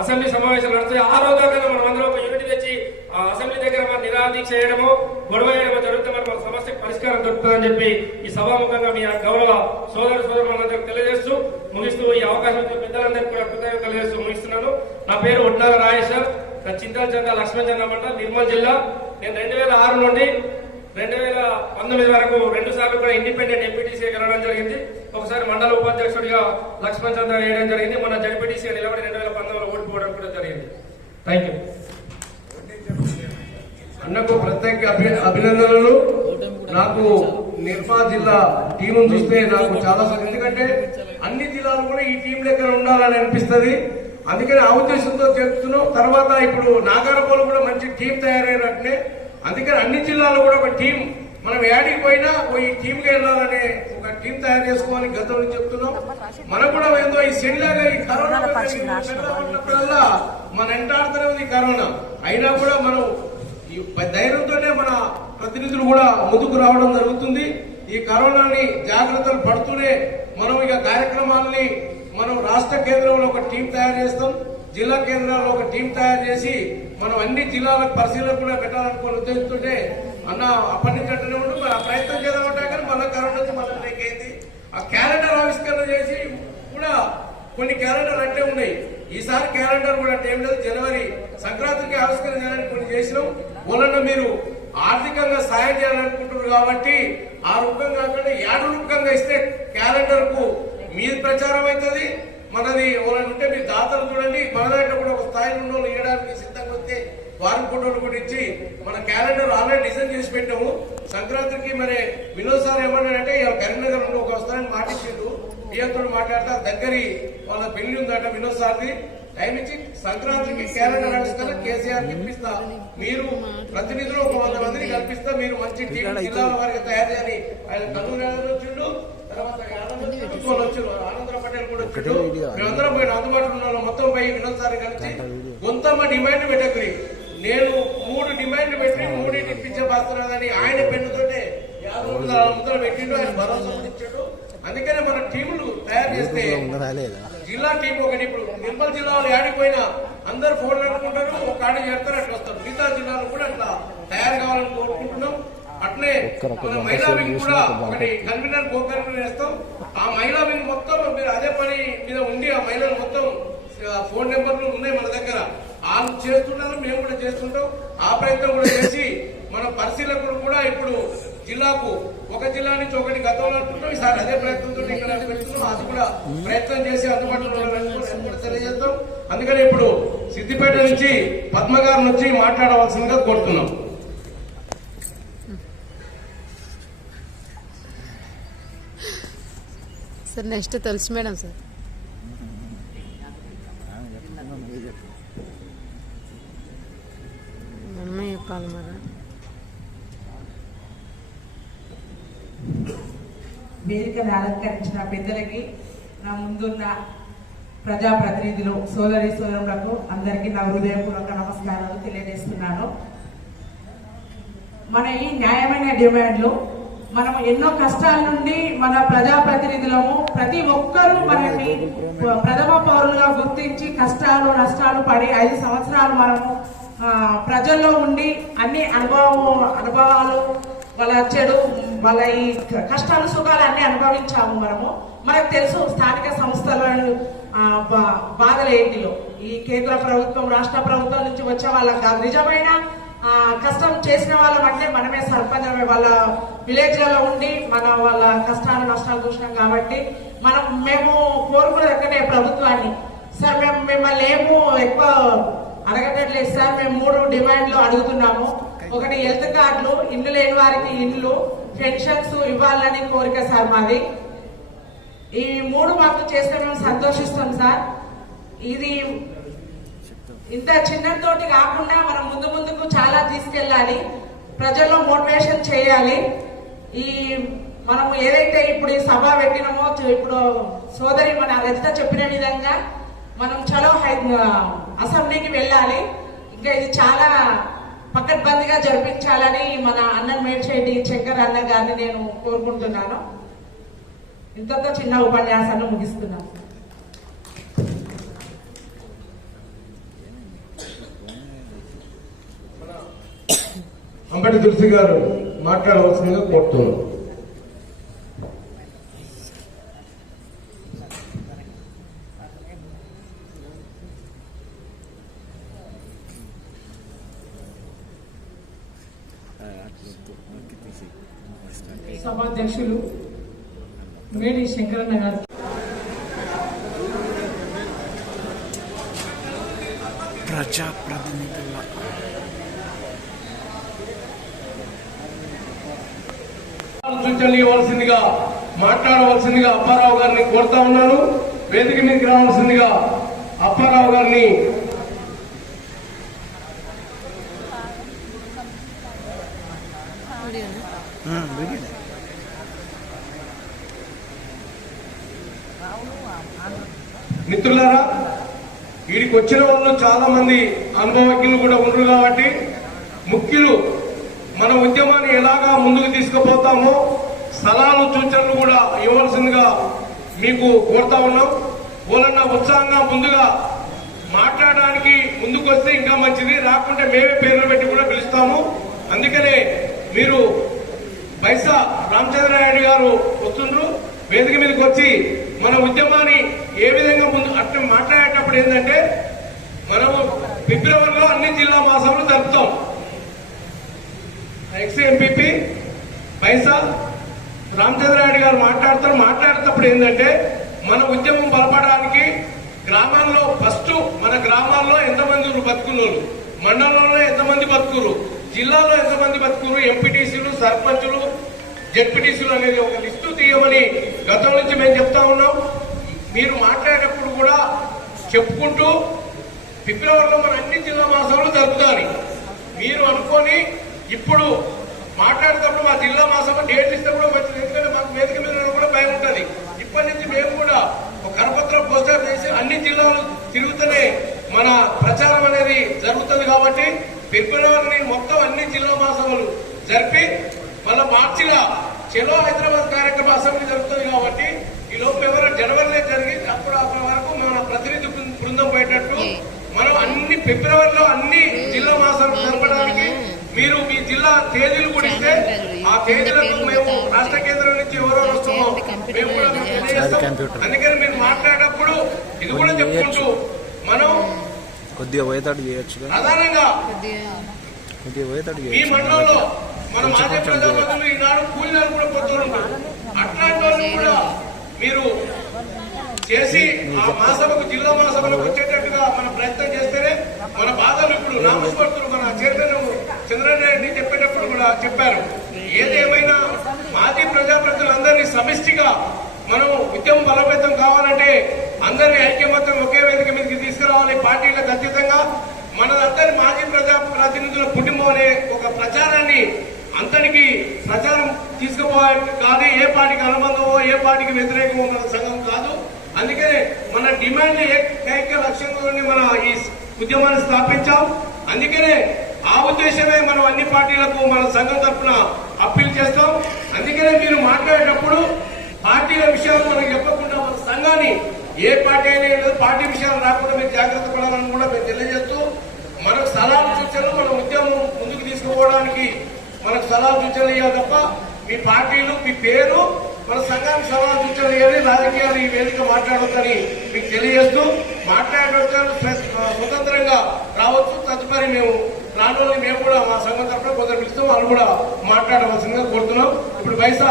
అసెంబ్లీ సమావేశాలు నడుస్తాయో ఆ రోజు దాకా మనం అందరం ఒక యూనిట్ తెచ్చి ఆ అసెంబ్లీ దగ్గర మన నిరాదీక్ష చేయడమో, గొడవ చేయడమో జరుగుతుంది. మన సమస్యకు పరిష్కారం దొరుకుతుందని చెప్పి ఈ సభాముఖంగా మీ గౌరవ సోదరులందరికీ తెలియజేస్తూ ముగిస్తూ ఈ అవకాశం పెద్దలందరికీ కూడా కృతజ్ఞతలు తెలియజేస్తూ ముగిస్తున్నాను. నా పేరు ఒడ్నాల రాజేశ్వర్, చింతల్ జిల్లా లక్ష్మణచంద్ర మండలం, నిర్మల్ జిల్లా. నేను 2006 నుండి 2019 వరకు 2 సార్లు కూడా ఇండిపెండెంట్ ఎంపీటీసీ గెలవడం జరిగింది. ఒకసారి మండల ఉపాధ్యక్షుడిగా లక్ష్మణ్ చంద్ర వేయడం జరిగింది. మన జడ్పీటీసీగా నిలబడి 2019లో ఓడిపోవడం కూడా జరిగింది. Thank you. అన్నకు ప్రత్యేక అభినందనలు. నాకు నిర్మా జిల్లా టీమును చూస్తే నాకు చాలా ఎందుకంటే అన్ని జిల్లాలు కూడా ఈ టీం దగ్గర ఉండాలని అనిపిస్తుంది. అందుకని ఆ ఉద్దేశంతో చెప్తున్నాం. తర్వాత ఇప్పుడు నాగారపోలు కూడా మంచి టీం తయారైనట్టే. అందుకని అన్ని జిల్లాలో కూడా ఒక టీం మనం యాడికి పోయినా ఈ టీంకి వెళ్ళాలనే ఒక టీం తయారు చేసుకోవాలని గతం నుంచి చెప్తున్నాం. మనకు కూడా ఏందో ఈ సెల్లాగా ఈ కరోనా ఉన్నప్పుడల్లా మన ఎంటాడుతూనే ఉంది కరోనా. అయినా కూడా మనం ఈ ధైర్యంతోనే మన ప్రతినిధులు కూడా ముందుకు రావడం జరుగుతుంది. ఈ కరోనాని జాగ్రత్తలు పడుతూనే మనం ఇక కార్యక్రమాలని మనం రాష్ట్ర కేంద్రంలో ఒక టీం తయారు చేస్తాం, జిల్లా కేంద్రాల్లో ఒక టీం తయారు చేసి మనం అన్ని జిల్లాలకు పరిశీలన కూడా పెట్టాలనుకునే ఉద్దేశంతో అన్న అప్పటి నుంచి అంటూనే ఉంటూ ఆ ప్రయత్నం చేద్దామంటా కానీ మళ్ళీ కరోనా నుంచి మళ్ళీ బ్రేక్ అయింది. ఆ క్యాలెండర్ ఆవిష్కరణ చేసి కూడా కొన్ని క్యాలెండర్ అంటే ఉన్నాయి. ఈసారి క్యాలెండర్ కూడా అంటే ఏం లేదు, జనవరి సంక్రాంతికి ఆవిష్కరణ చేయాలని కొన్ని చేసినాం. వాళ్ళన్న మీరు ఆర్థికంగా సాయం చేయాలనుకుంటున్నారు కాబట్టి ఆ రూపం కాకుండా 7 రూపంగా ఇస్తే క్యాలెండర్ కు మీది ప్రచారం అవుతుంది. మనది ఎవరైనా ఉంటే మీ దాతలు చూడండి, మన దగ్గర కూడా ఒక స్థాయిలో ఉన్న వాళ్ళు ఇవ్వడానికి సిద్ధంగా వస్తే వారం ఫోటోలు కూడా ఇచ్చి మన క్యాలెండర్ ఆల్రెడీ డిజైన్ చేసి పెట్టాము. సంక్రాంతికి మరి వినోద్ సార్ ఏమన్నాడంటే కరీంనగర్ నుండి ఒక వస్తారని మాటిచ్చిండు. ఈయంతో మాట్లాడితే దగ్గరి వాళ్ళ పెళ్లి ఉందట వినోద్ సార్ది. టైం ఇచ్చి సంక్రాంతికి క్యాలెండర్ ఆవిష్కరణ కేసీఆర్ ఇప్పిస్తా, మీరు ప్రతినిధులు ఒక 100 మందిని కల్పిస్తా, మీరు మంచి టీం జిల్లాల వారికి తయారు చేయాలి. ఆయన కర్నూలు వచ్చిండు, తర్వాత వచ్చారు, ఆనందర పటేల్ కూడా వచ్చాడు. మేమందరం పోయిన అందుబాటులో ఉన్న మొత్తం పోయి వినోద్ సార్ కలిసి కొంతమంది డిమాండ్ పెట్టకరి నేను 3 డిమాండ్లు పెట్టి 3 ఇప్పించే బాధ్యత ఆయన పెన్నుతో ముద్ర పెట్టిండు, ఆయన భరోసా ఇచ్చాడు. అందుకనే మన టీములు తయారు చేస్తే జిల్లా టీం ఒకటి, ఇప్పుడు నిర్మల్ జిల్లాలో ఆడిపోయినా అందరు ఫోన్లు అనుకుంటారు, ఒక ఆడి చేస్తారు, అట్లా వస్తారు. మిగతా జిల్లాలు కూడా అట్లా తయారు కావాలని కోరుకుంటున్నాం. అట్లే మన మహిళా వింగ్ కూడా ఒకటి కన్వీనర్ కన్వీనర్ వేస్తాం. ఆ మహిళా వింగ్ మొత్తం మీరు అదే పని మీద ఉండి ఆ మహిళలు మొత్తం ఫోన్ నెంబర్లు ఉన్నాయి మన దగ్గర, వాళ్ళు చేస్తున్నారు, మేము కూడా చేస్తుంటాం. ఆ ప్రయత్నం కూడా చేసి మన పరిశీలకులు కూడా ఇప్పుడు జిల్లాకు ఒక జిల్లా నుంచి ఒకటి గతంలో అంటున్నాం, ఈసారి అదే ప్రయత్నంతో ఇక్కడ పెడుతున్నాం. అది కూడా ప్రయత్నం చేసి అందుబాటులో తెలియజేస్తాం. అందుకని ఇప్పుడు సిద్దిపేట నుంచి పద్మ గారిని వచ్చి మాట్లాడవలసిందిగా కోరుతున్నాం. సార్ నెక్స్ట్ తులసి మేడం సార్. మనమే చెప్పాలి మరి. వేదికను అలంకరించిన పెద్దలకి, నా ముందున్న ప్రజాప్రతినిధులు, సోదరి సోదరులకు అందరికీ నా హృదయపూర్వక నమస్కారాలు తెలియజేస్తున్నాను. మన ఈ న్యాయమైన డిమాండ్లు, మనం ఎన్నో కష్టాల నుండి మన ప్రజాప్రతినిధులము ప్రతి ఒక్కరూ మనల్ని ప్రథమ పౌరులుగా గుర్తించి కష్టాలు నష్టాలు పడి 5 సంవత్సరాలు మనము ప్రజల్లో ఉండి అన్ని అనుభవాలు, వాళ్ళ చెడు, వాళ్ళ ఈ కష్టాలు సుఖాలు అన్ని అనుభవించాము. మనకు తెలుసు స్థానిక సంస్థల బాధలు ఏంటిలో. ఈ కేంద్ర ప్రభుత్వం, రాష్ట్ర ప్రభుత్వం నుంచి వచ్చే వాళ్ళ నిజమైన కష్టం చేసిన వాళ్ళం అంటే మనమే సర్పంచమే. వాళ్ళ విలేజ్లలో ఉండి వాళ్ళ కష్టాలు నష్టాలు చూసినాం కాబట్టి మేము కోరుకునేది ఎక్కడే ప్రభుత్వాన్ని. సార్ మేము మిమ్మల్ని ఏమో ఎక్కువ అడగట్లేదు సార్. మేము 3 డిమాండ్లు అడుగుతున్నాము. ఒకటి హెల్త్ కార్డులు, ఇల్లు లేని వారికి ఇల్లు, పెన్షన్స్ ఇవ్వాలని కోరిక సార్ మాది. ఈ 3 మాకు చేస్తే మేము సంతోషిస్తాం సార్. ఇది ఇంత చిన్నతోటి కాకుండా మనం ముందుకు చాలా తీసుకెళ్ళాలి, ప్రజల్లో మోటివేషన్ చేయాలి. మనం ఏదైతే ఇప్పుడు ఈ సభ పెట్టినామో, ఇప్పుడు సోదరి మన రచిత చెప్పిన విధంగా మనం చలో అసెంబ్లీకి వెళ్ళాలి. ఇంకా ఇది చాలా పకడ్బందీగా జరిపించాలని మన అన్న మేడ్చేటి శంకర్ అన్న గారిని నేను కోరుకుంటున్నాను. ఇంతతో చిన్న ఉపన్యాసాన్ని ముగిస్తున్నాను. అంబటి తులసి గారు మాట్లాడవలసిందిగా కోరుతున్నాం. సభాధ్యక్షులు మేడి శంకరన్న గారు, ప్రజాప్రతినిధుల సూచనలు ఇవ్వాల్సిందిగా, మాట్లాడవలసిందిగా అప్పారావు గారిని కోరుతా ఉన్నాను. వేదిక మీదకి రావాల్సిందిగా అప్పారావు గారిని మిత్రులారా, వీడికి వచ్చిన వాళ్ళు చాలా మంది అనుభవజ్ఞులు కూడా ఉండరు కాబట్టి ముఖ్యులు మన ఉద్యమాన్ని ఎలాగా ముందుకు తీసుకుపోతామో సలహాలు సూచనలు కూడా ఇవ్వాల్సిందిగా మీకు కోరుతా ఉన్నాం. వాళ్ళన్న ఉత్సాహంగా ముందుగా మాట్లాడడానికి ముందుకు వస్తే ఇంకా మంచిది, రాకుంటే మేమే పేర్లు పెట్టి కూడా పిలుస్తాము. అందుకనే మీరు బైసా రామచంద్రారెడ్డి గారు వస్తుండ్రు, వేదిక మీదకి వచ్చి మన ఉద్యమాన్ని ఏ విధంగా ముందు అట్లా మాట్లాడేటప్పుడు ఏంటంటే, మనం ఫిబ్రవరిలో అన్ని జిల్లా మాసాలు జరుపుతాం. ఎక్స్ ఎంపీపీ బైసా రామచంద్రారెడ్డి గారు మాట్లాడేటప్పుడు ఏంటంటే, మన ఉద్యమం బలపడడానికి గ్రామాల్లో ఫస్ట్ మన గ్రామాల్లో ఎంతమంది బతుకున్నారు, మండలంలో ఎంతమంది బతుకురు, జిల్లాలో ఎంతమంది బతుకురు, ఎంపీటీసీలు, సర్పంచులు, జెడ్పీటీసీలు అనేది ఒక లిస్టు తీయమని గతం నుంచి మేము చెప్తా ఉన్నాం. మీరు మాట్లాడేటప్పుడు కూడా చెప్పుకుంటూ ఫిబ్రవరిలో మన అన్ని జిల్లా మాసాలు జరుపుతారు మీరు అనుకొని ఇప్పుడు మాట్లాడేటప్పుడు మా జిల్లా మాసం డేట్ ఇస్తే కూడా మంచిది. ఎందుకంటే మాకు వేదిక మీద కూడా భయం ఉంటుంది. ఇప్పటి నుంచి మేము కూడా ఒక కరపత్రం పోస్టర్ చేసి అన్ని జిల్లాలు తిరుగుతూనే మన ప్రచారం అనేది జరుగుతుంది. కాబట్టి ఫిబ్రవరిని మొత్తం అన్ని జిల్లా మాసాలు జరిపి మళ్ళీ మార్చిలో చెలో హైదరాబాద్ కార్యక్రమం అసెంబ్లీ జరుగుతుంది కాబట్టి ఈ లోపు ఎవరో జనవరిలో జరిగి అప్పుడు అప్పటి వరకు మన ప్రతినిధి బృందం పోయేటట్టు మనం అన్ని ఫిబ్రవరిలో అన్ని జిల్లా మాసాలు జరపడానికి మీరు మీ జిల్లా తేదీలు కూడా ఇస్తే ఆ తేదీలకు మేము రాష్ట్ర కేంద్రం నుంచి ఎవరో వస్తున్నాం మేము కూడా తెలియజేస్తాం. అందుకని మీరు మాట్లాడేటప్పుడు ఇది కూడా చెప్పుకుంటూ మనం కొద్దిగా పోయేటట్టు చేయొచ్చు, ప్రధానంగా కొద్దిగా పోయేటట్టు ఈ మండలంలో మన మాజీ ప్రజాప్రతినిధులు ఈనాడు కూలీలు కూడా పోతున్నారు. అట్లాంటి వాళ్ళు కూడా మీరు చేసి ఆ మహాసభకు జిల్లా మహాసభలకు వచ్చేటట్టుగా మన ప్రయత్నం చేస్తేనే మన బాధలు ఇప్పుడు నామస్పర్తులు మన చైర్మన్ చంద్రరెడ్డి చెప్పేటప్పుడు కూడా చెప్పారు. ఏదేమైనా మాజీ ప్రజాప్రతినిధులందరినీ సమిష్టిగా మనం ఉద్యమం బలోపేతం కావాలంటే అందరినీ ఐక్యమత్యం ఒకే వేదిక మీదకి తీసుకురావాలి. పార్టీలకు అతీతంగా మనందరి మాజీ ప్రజాప్రతినిధుల కుటుంబం అనే ఒక ప్రచారాన్ని అంతనికి ప్రచారం తీసుకుపోవాలి. కానీ ఏ పార్టీకి అనుబంధమో ఏ పార్టీకి వ్యతిరేకమో మన సంఘం కాదు. అందుకనే మన డిమాండ్ ఏకైక లక్ష్యంతో మన ఈ ఉద్యమాన్ని స్థాపించాం. అందుకనే ఆ ఉద్దేశమే మనం అన్ని పార్టీలకు మన సంఘం తరఫున అప్పీల్ చేస్తాం. అందుకనే మీరు మాట్లాడేటప్పుడు పార్టీల విషయాలు మనకు చెప్పకుండా మన సంఘాన్ని ఏ పార్టీ అయినా పార్టీ విషయాలు రాకుండా మీరు జాగ్రత్త పడాలని కూడా మేము తెలియజేస్తూ మనకు సలహాలు సూచనలు మన ఉద్యమం ముందుకు తీసుకుపోవడానికి మనకు సలహాలు సూచనలు ఇవ్వాలి తప్ప మీ పార్టీలు మీ పేరు మన సంఘానికి సలహాలు సూచనలు ఇవ్వాలి. రాజకీయాలు ఈ వేదిక మాట్లాడొద్దని మీకు తెలియజేస్తూ మాట్లాడవచ్చు స్వతంత్రంగా రావచ్చు. తదుపరి మేము రాను మేము కూడా మా సంఘం తరఫున కొందరు పిలుస్తాం, వాళ్ళు కూడా మాట్లాడవలసిందిగా కోరుతున్నాం. ఇప్పుడు బైసా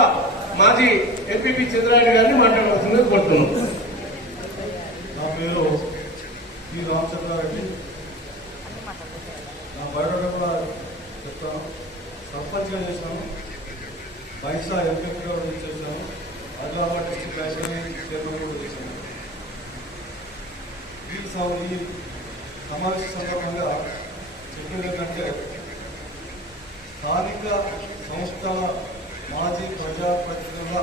మాజీ ఎంపీపీ చంద్రారెడ్డి గారిని మాట్లాడవలసిందిగా కోరుతున్నాం. నా పేరు పి రామచంద్రారెడ్డి. నా బయోడేటా కూడా చెప్తాను. సర్పంచ్గా చేశాను, బైసా ఎంపీగా చేశాను, ఆదిలాబాద్ డిస్ట్రిక్ట్ లైబ్రరీ చైర్మన్ కూడా చేశాను. ఈ సమావేశ సందర్భంగా చెప్పేది ఏంటంటే స్థానిక సంస్థల మాజీ ప్రజాప్రతినిధుల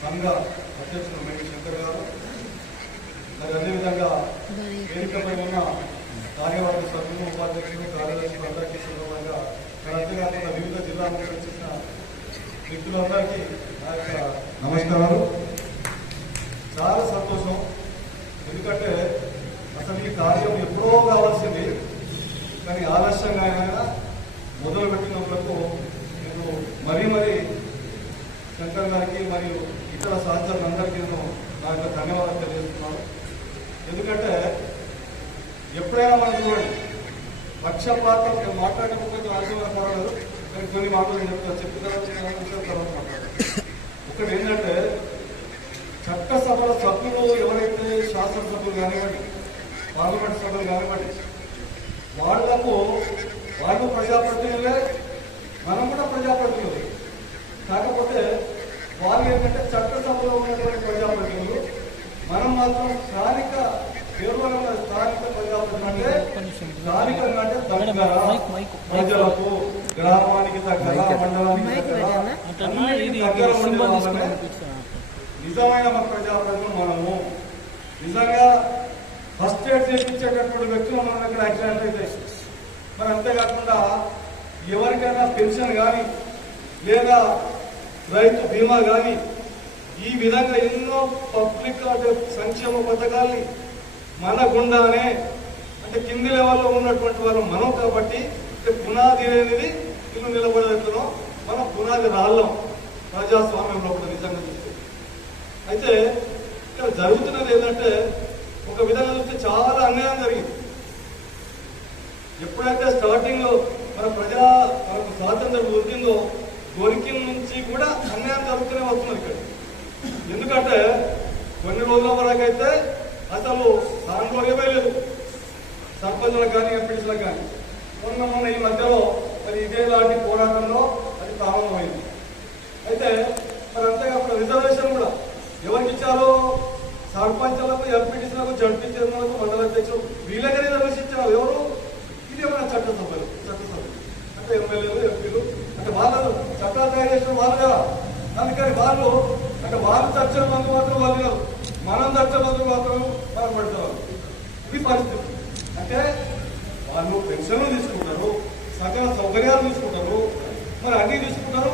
సంఘ అధ్యక్షుడు మేడి శంకర్ గారు, మరి అదేవిధంగా వేదికపై ఉన్న కార్యవర్గ సభ్యులు, ఉపాధ్యక్షులు, కార్యదర్శులు అందరికీ సందర్భంగా మరి అంతేకాకుండా వివిధ జిల్లాల నుంచి వచ్చిన వ్యక్తులందరికీ నా యొక్క నమస్కారాలు. చాలా సంతోషం. ఎందుకంటే అసలు ఈ కార్యం ఎప్పుడో కావాల్సింది, కానీ ఆలస్యంగా అయినా మొదలుపెట్టినందుకు నేను మరీ శంకర్ గారికి మరియు ఇతర సహచరులందరికీ నేను నా యొక్క ధన్యవాదాలు తెలియజేస్తున్నాను. ఎందుకంటే ఎప్పుడైనా మనం చూడండి పక్షపాతం మాట్లాడకపోతే ఆశీర్వాదం పర్వాలేదు, కానీ కొన్ని మాటలు చెప్పిన తర్వాత మాట్లాడారు. ఒకటి ఏంటంటే చట్టసభల సభ్యులు ఎవరైతే శాసనసభ్యులు కానివ్వండి, పార్లమెంట్ సభ్యులు కానివ్వండి, వాళ్ళు ప్రజాప్రతినిధులే, మనం కూడా ప్రజాప్రతినిధులు. కాకపోతే వాళ్ళు ఏంటంటే చట్టసభలో ఉన్నటువంటి ప్రజాప్రతినిధులు, మనం మాత్రం స్థానిక కేవలం స్థానిక ప్రజాప్రతినిధులు అంటే స్థానికంగా అంటే దగ్గర ప్రజలకు, గ్రామానికి దగ్గర, మండలానికి దగ్గర నిజమైన మన ప్రజాప్రతినిధులు మనము. నిజంగా ఫస్ట్ ఎయిడ్ చేయించేటటువంటి వ్యక్తులు మనం ఇక్కడ యాక్సిడెంట్ అయితే మరి అంతేకాకుండా ఎవరికైనా పెన్షన్ కానీ లేదా రైతు బీమా కానీ ఈ విధంగా ఎన్నో పబ్లిక్ సంక్షేమ పథకాల్ని మన గుండానే అంటే కింది లెవెల్లో ఉన్నటువంటి వాళ్ళు మనం కాబట్టి పునాది అనేది ఇల్లు నిలబడేస్తున్నాం. మనం పునాది రాళ్ళం ప్రజాస్వామ్యంలో కూడా నిజంగా చూస్తే. అయితే ఇక్కడ జరుగుతున్నది ఏంటంటే ఒక విధంగా చూస్తే చాలా అన్యాయం జరిగింది. ఎప్పుడైతే స్టార్టింగ్ మనకు స్వాతంత్రం దొరికిందో దొరికిన నుంచి కూడా అన్యాయం జరుగుతూనే వస్తున్నది ఇక్కడ. ఎందుకంటే కొన్ని రోజుల వరకు అయితే అసలు సానుకూలంగా లేదు సర్పంచులకు కానీ ఎంపీసీలకు కానీ. మొన్న ఈ మధ్యలో మరి ఇదే లాంటి పోరాటంలో అది ప్రారంభమైంది. అయితే మరి అంతేకాకుండా రిజర్వేషన్ కూడా ఎవరికి ఇచ్చారో సర్పంచులకు, ఎంపీటీసీలకు, జడ్పీ చైర్మన్లకు, మండల అధ్యక్షులు వీళ్ళకే రిజర్వేషన్ ఇచ్చారు. ఎవరు? ఇది ఏమైనా చట్టసభ్యులు అంటే ఎమ్మెల్యేలు, ఎంపీలు అంటే వాళ్ళు చట్టాలు తయారు చేసిన వాళ్ళు కదా. అందుకని వాళ్ళు చర్చల మందు మాత్రం వాళ్ళు కాదు, మనం చర్చల మందు మాత్రం మనం పడతారు. ఇది పరిస్థితి. అంటే వాళ్ళు పెన్షన్లు తీసుకుంటారు, సకల సౌకర్యాలు తీసుకుంటారు, మరి అన్ని తీసుకుంటారు.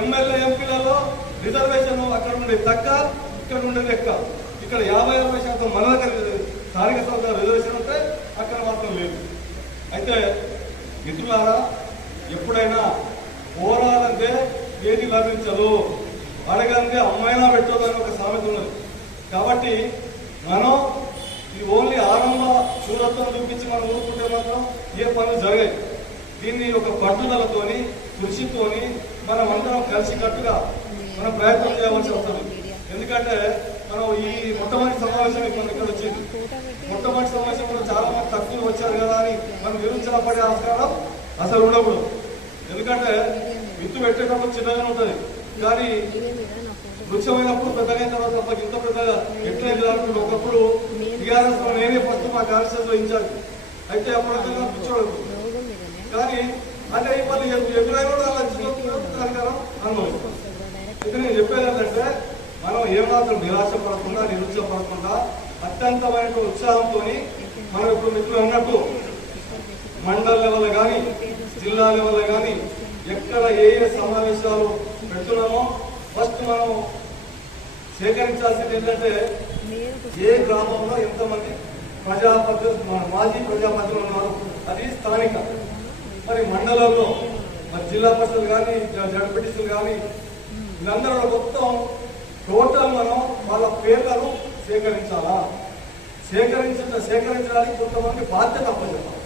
ఎమ్మెల్యే ఎంపీలలో రిజర్వేషన్ అక్కడ ఉండే తగ్గ, ఇక్కడ ఉండేది ఎక్క. ఇక్కడ 50-60% మన దగ్గర స్థానిక సంస్థల రిజర్వేషన్ ఉంటే అక్కడ మాత్రం లేదు. అయితే మిత్రులారా, ఎప్పుడైనా పోరాడంటే ఏది లభించదు, అడగంటే అమ్మాయినా పెట్టదు అని ఒక సామెత ఉన్నది. కాబట్టి మనం ఇది ఓన్లీ ఆరంభ శూరత్వం చూపించి మనం ఊరుకుంటే మాత్రం ఏ పనులు జరగాయి. దీన్ని ఒక పట్టుదలతోని, కృషితోని మనం అందరం కలిసికట్టుగా మనం ప్రయత్నం చేయవలసి వస్తుంది. ఎందుకంటే మనం ఈ మొట్టమొదటి సమావేశం ఇక్కడ వచ్చింది. మొట్టమొదటి సమావేశంలో చాలా మంది తక్కువ వచ్చారు కదా అని మనం నిరుత్సాహపడే ఆస్కారం అసలు ఉండకూడదు. ఎందుకంటే విత్తు పెట్టేటప్పుడు చిన్నగానే ఉంటుంది, కానీ వృక్షమైనప్పుడు పెద్దగా తర్వాత తప్ప ఇంత పెద్దగా ఎట్లయితే అనుకుంటే ఒకప్పుడు టీఆర్ఎస్ లో నేనే ఫస్ట్ మా కాన్స్టిట్యూన్స్ లో ఇన్ఛార్జ్ అయితే అప్పుడు కూర్చోడు. కానీ అంటే వాళ్ళు ఎదురైనా కూడా అధికారం అనుభవిస్తాం. అయితే నేను చెప్పేది ఏంటంటే మనం ఏమాత్రం నిరాశపడకుండా, నిరుత్సాహపడకుండా అత్యంతమైన ఉత్సాహంతో మనం ఇప్పుడు మిత్రులు అన్నట్టు మండల లెవెల్ కానీ, జిల్లా లెవెల్ కానీ ఎక్కడ ఏ సమావేశాలు పెడుతున్నామో ఫస్ట్ మనం సేకరించాల్సింది ఏంటంటే ఏ గ్రామంలో ఎంతమంది ప్రజాప్రతినిధులు, మాజీ ప్రజాప్రతినిధులు ఉన్నారు, అది స్థానిక. మరి మండలంలో మరి జిల్లా పరిషత్లు కానీ, జడ్పీటీసీలు కానీ వీళ్ళందరూ మొత్తం టోటల్ మనం వాళ్ళ పేర్లను సేకరించాలా. సేకరించడానికి కొంతమంది బాధ్యత అప్పచెప్పాలి.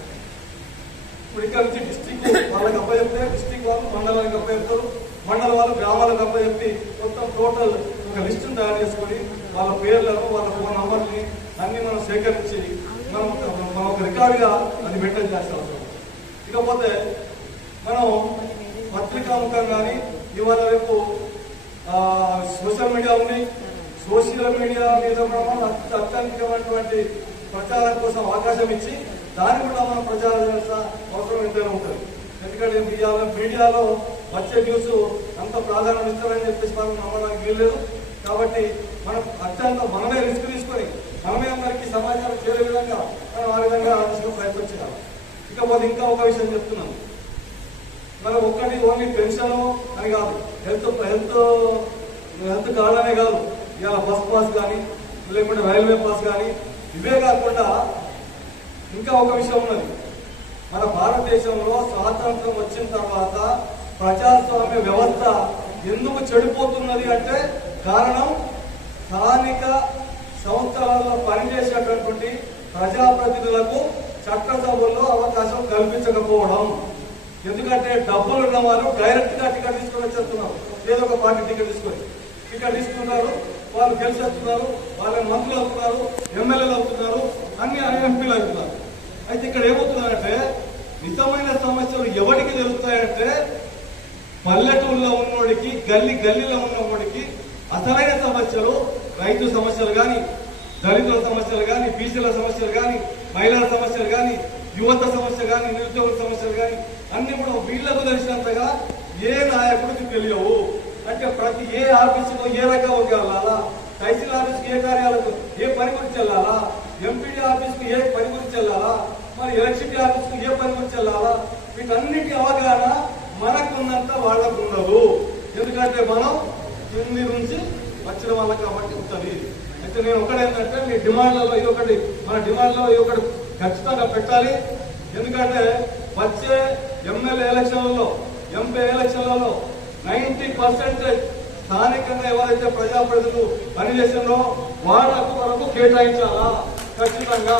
ఇప్పుడు ఇక్కడ నుంచి డిస్టిక్ వాళ్ళకి అప్పచెప్తే డిస్టిక్ వాళ్ళు మండలానికి అప్పచెప్తారు, మండల వాళ్ళు గ్రామాలకు అప్పచెప్పి మొత్తం టోటల్ ఒక లిస్టును తయారు చేసుకొని వాళ్ళ పేర్లను, వాళ్ళ ఫోన్ నంబర్ని అన్ని మనం సేకరించి మనం ఒక రికార్డుగా అది మెయింటైన్ చేస్తాం. ఇకపోతే మనం పత్రికాముఖం కానీ ఇవాళ రేపు సోషల్ మీడియా ఉంది. సోషల్ మీడియా మీద మనం అత్యధికమైనటువంటి ప్రచారం కోసం అవకాశం ఇచ్చి దాన్ని కూడా మనం ప్రచారం చేయాల్సిన అవసరం ఎంతైనా ఉంటుంది. ఎందుకంటే మీడియాలో వచ్చే న్యూస్ అంత ప్రాధాన్యం ఇస్తారని చెప్పేసి మనం నమ్మడానికి వీల్లేదు. కాబట్టి మనం మనమే రిస్క్ తీసుకొని మనమే అందరికీ సమాచారం చేరే విధంగా మనం ఆ విధంగా ప్రయత్నం చేయాలి. ఇకపోతే ఇంకా ఒక విషయం చెప్తున్నాను. మనం ఒక్కటి ఓన్లీ పెన్షన్ అని కాదు, హెల్త్ కార్డు అనే కాదు, ఇవాళ బస్ పాస్ కానీ లేకుంటే రైల్వే పాస్ కానీ ఇవే కాకుండా ఇంకా ఒక విషయం ఉన్నది. మన భారతదేశంలో స్వాతంత్రం వచ్చిన తర్వాత ప్రజాస్వామ్య వ్యవస్థ ఎందుకు చెడిపోతున్నది అంటే కారణం స్థానిక సంస్థలలో పనిచేసేటటువంటి ప్రజాప్రతినిధులకు చట్టసభల్లో అవకాశం కల్పించకపోవడం. ఎందుకంటే డబ్బులు ఉన్న వాళ్ళు డైరెక్ట్ గా టికెట్ తీసుకొని వచ్చేస్తున్నారు. ఏదో ఒక పార్టీ టికెట్ తీసుకున్నారు, వాళ్ళు గెలిచేస్తున్నారు, వాళ్ళని మంత్రులు అవుతున్నారు, ఎమ్మెల్యేలు అవుతున్నారు, అన్ని ఎంపీలు అవుతున్నారు. అయితే ఇక్కడ ఏమవుతుందంటే నిజమైన సమస్యలు ఎవరికి తెలుస్తాయంటే పల్లెటూరులో ఉన్నోడికి, గల్లీలో ఉన్నవాడికి అసలైన సమస్యలు, రైతు సమస్యలు కానీ, దళితుల సమస్యలు కానీ, బీసీల సమస్యలు కానీ, మహిళల సమస్యలు కానీ, యువత సమస్య కానీ, నిరుద్యోగుల సమస్యలు కానీ అన్ని కూడా వీళ్లకు తెలిసినంతగా ఏ నాయకుడికి తెలియవు. అంటే ప్రతి ఏ ఆఫీసులో ఏ రకంగా వెళ్ళాలా, తహసీల్ ఆఫీస్కి ఏ కార్యాలయం ఏ పని గురించి వెళ్ళాలా, ఎంపీడీ ఆఫీస్కి ఏ పని గురించి వెళ్ళాలా, మరి ఎలక్ట్రిసిటీ ఆఫీస్కి ఏ పని గురించి వెళ్ళాలా, వీటన్నిటి అవగాహన మనకున్నంత వాళ్ళకు ఉండదు. ఎందుకంటే మనం కింది నుంచి వచ్చిన వాళ్ళకి కాబట్టి ఉంటుంది. అయితే నేను ఒకటేంటంటే మీ డిమాండ్లలో ఇది ఒకటి, మన డిమాండ్లో ఇది ఒకటి ఖచ్చితంగా పెట్టాలి. ఎందుకంటే వచ్చే ఎమ్మెల్యే ఎలక్షన్లలో, ఎంపీ ఎలక్షన్లలో 90% స్థానికంగా ఎవరైతే ప్రజాప్రతినిధులు పనిచేసిందో వాళ్ళకు వరకు కేటాయించాలా ఖచ్చితంగా.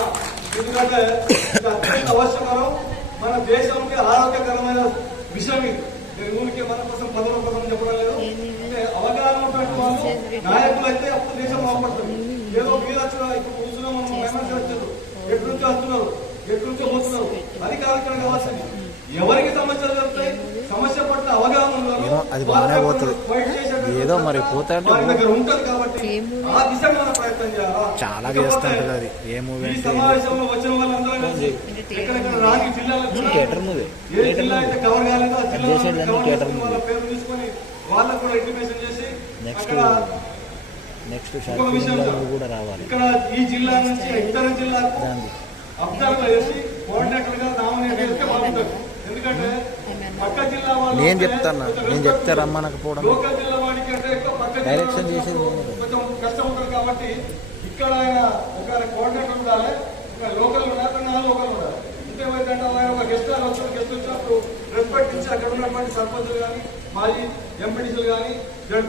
ఎందుకంటే ఇది అత్యంత అవసరం. మన దేశంకి ఆరోగ్యకరమైన విషయం ఇది. నేను ఊరికి మన కోసం పదవుల కోసం చెప్పడం లేదు. అంటే అవగాహన ఉన్నటువంటి వాళ్ళు నాయకులు అయితే అప్పుడు దేశం బాగుపడుతుంది. ఏదో మీరు వచ్చిన ఇప్పుడు కూర్చున్నాం, ఎమ్మెల్సీ వచ్చారు, ఎటు నుంచి వస్తున్నారు, ఎటు నుంచో పోతున్నారు, అది కాదు ఇక్కడ కావాల్సింది. ఎవరికి సమస్యలు చెప్తాయి, సమస్య పట్ల అవగాహన అది బాగానే పోతుంది, ఏదో మరి పోతే దగ్గర ఉంటుంది. కాబట్టి ఆ దిశగా మనం ప్రయత్నం చేయాలా. చాలా చేస్తుంటది అది. ఏ మూవీ ఈ సమావేశంలో వచ్చిన వాళ్ళందరూ కలిసి ఎక్కడెక్కడ రాని జిల్లాలకు ఏ జిల్లా అయితే కవర్ కాలేదో ఆ జిల్లా వాళ్ళ పేరు తీసుకొని వాళ్ళకు కూడా ఇంటిమేషన్ చేసి ఒక విషయం కూడా రావాలి. ఇక్కడ ఈ జిల్లా నుంచి ఇతర జిల్లాకు అబ్జర్వ్ చేసి కోఆర్డినేటర్ గా నామినేట్ చేస్తే బాగుంటుంది. ఎందుకంటే పక్క జిల్లా వాళ్ళు నేను చెప్తాను, నేను చెప్తే రమ్మనకపోవడం లోకల్ జిల్లా వాడికి అంటే ఎక్కువ పక్క జిల్లా డైరెక్షన్ చేసేది కొంచెం కష్టం ఉంటుంది కాబట్టి ఇక్కడ ఆయన ఒక కోఆర్డినేటర్ ఉండాలి, ఇంకా లోకల్ ఉండాలి, లోకల్ ఉండాలి. ఇంకేమైందంటే ఆయన ఒక గెస్ట్ వచ్చినప్పుడు రెస్పెక్ట్ ఇచ్చి అక్కడ ఉన్నటువంటి సర్పంచులు కానీ మాజీ ఎంపీడీసీలు కానీ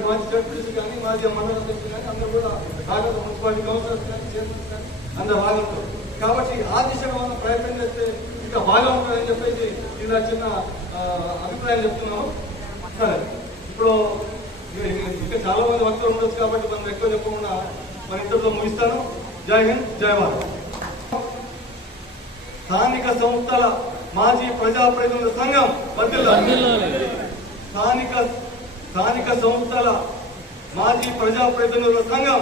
మాజీ జడ్పీడీసీలు కానీ మాజీ మండల అధ్యక్షులు కానీ అందరూ కూడా భాగత మున్సిపాలిటీ కౌన్సిలర్స్ కానీ చైర్మన్స్ కానీ అందరూ భాగంతో కాబట్టి ఆ దిశగా మనం ప్రయత్నం చేస్తే ఇంకా బాగా ఉంటుందని చెప్పేసి ఇలా చిన్న అభిప్రాయం చెప్తున్నాము. సరే, ఇప్పుడు ఇంకా చాలా మంది వక్తలు ఉండొచ్చు కాబట్టి మనం ఎక్కువ చెప్పకుండా మన ఇంతటితో ముగిస్తాను. జై హింద్, జై భారత్. స్థానిక సంస్థల మాజీ ప్రజాప్రతినిధుల సంఘం స్థానిక సంస్థల మాజీ ప్రజాప్రతినిధుల సంఘం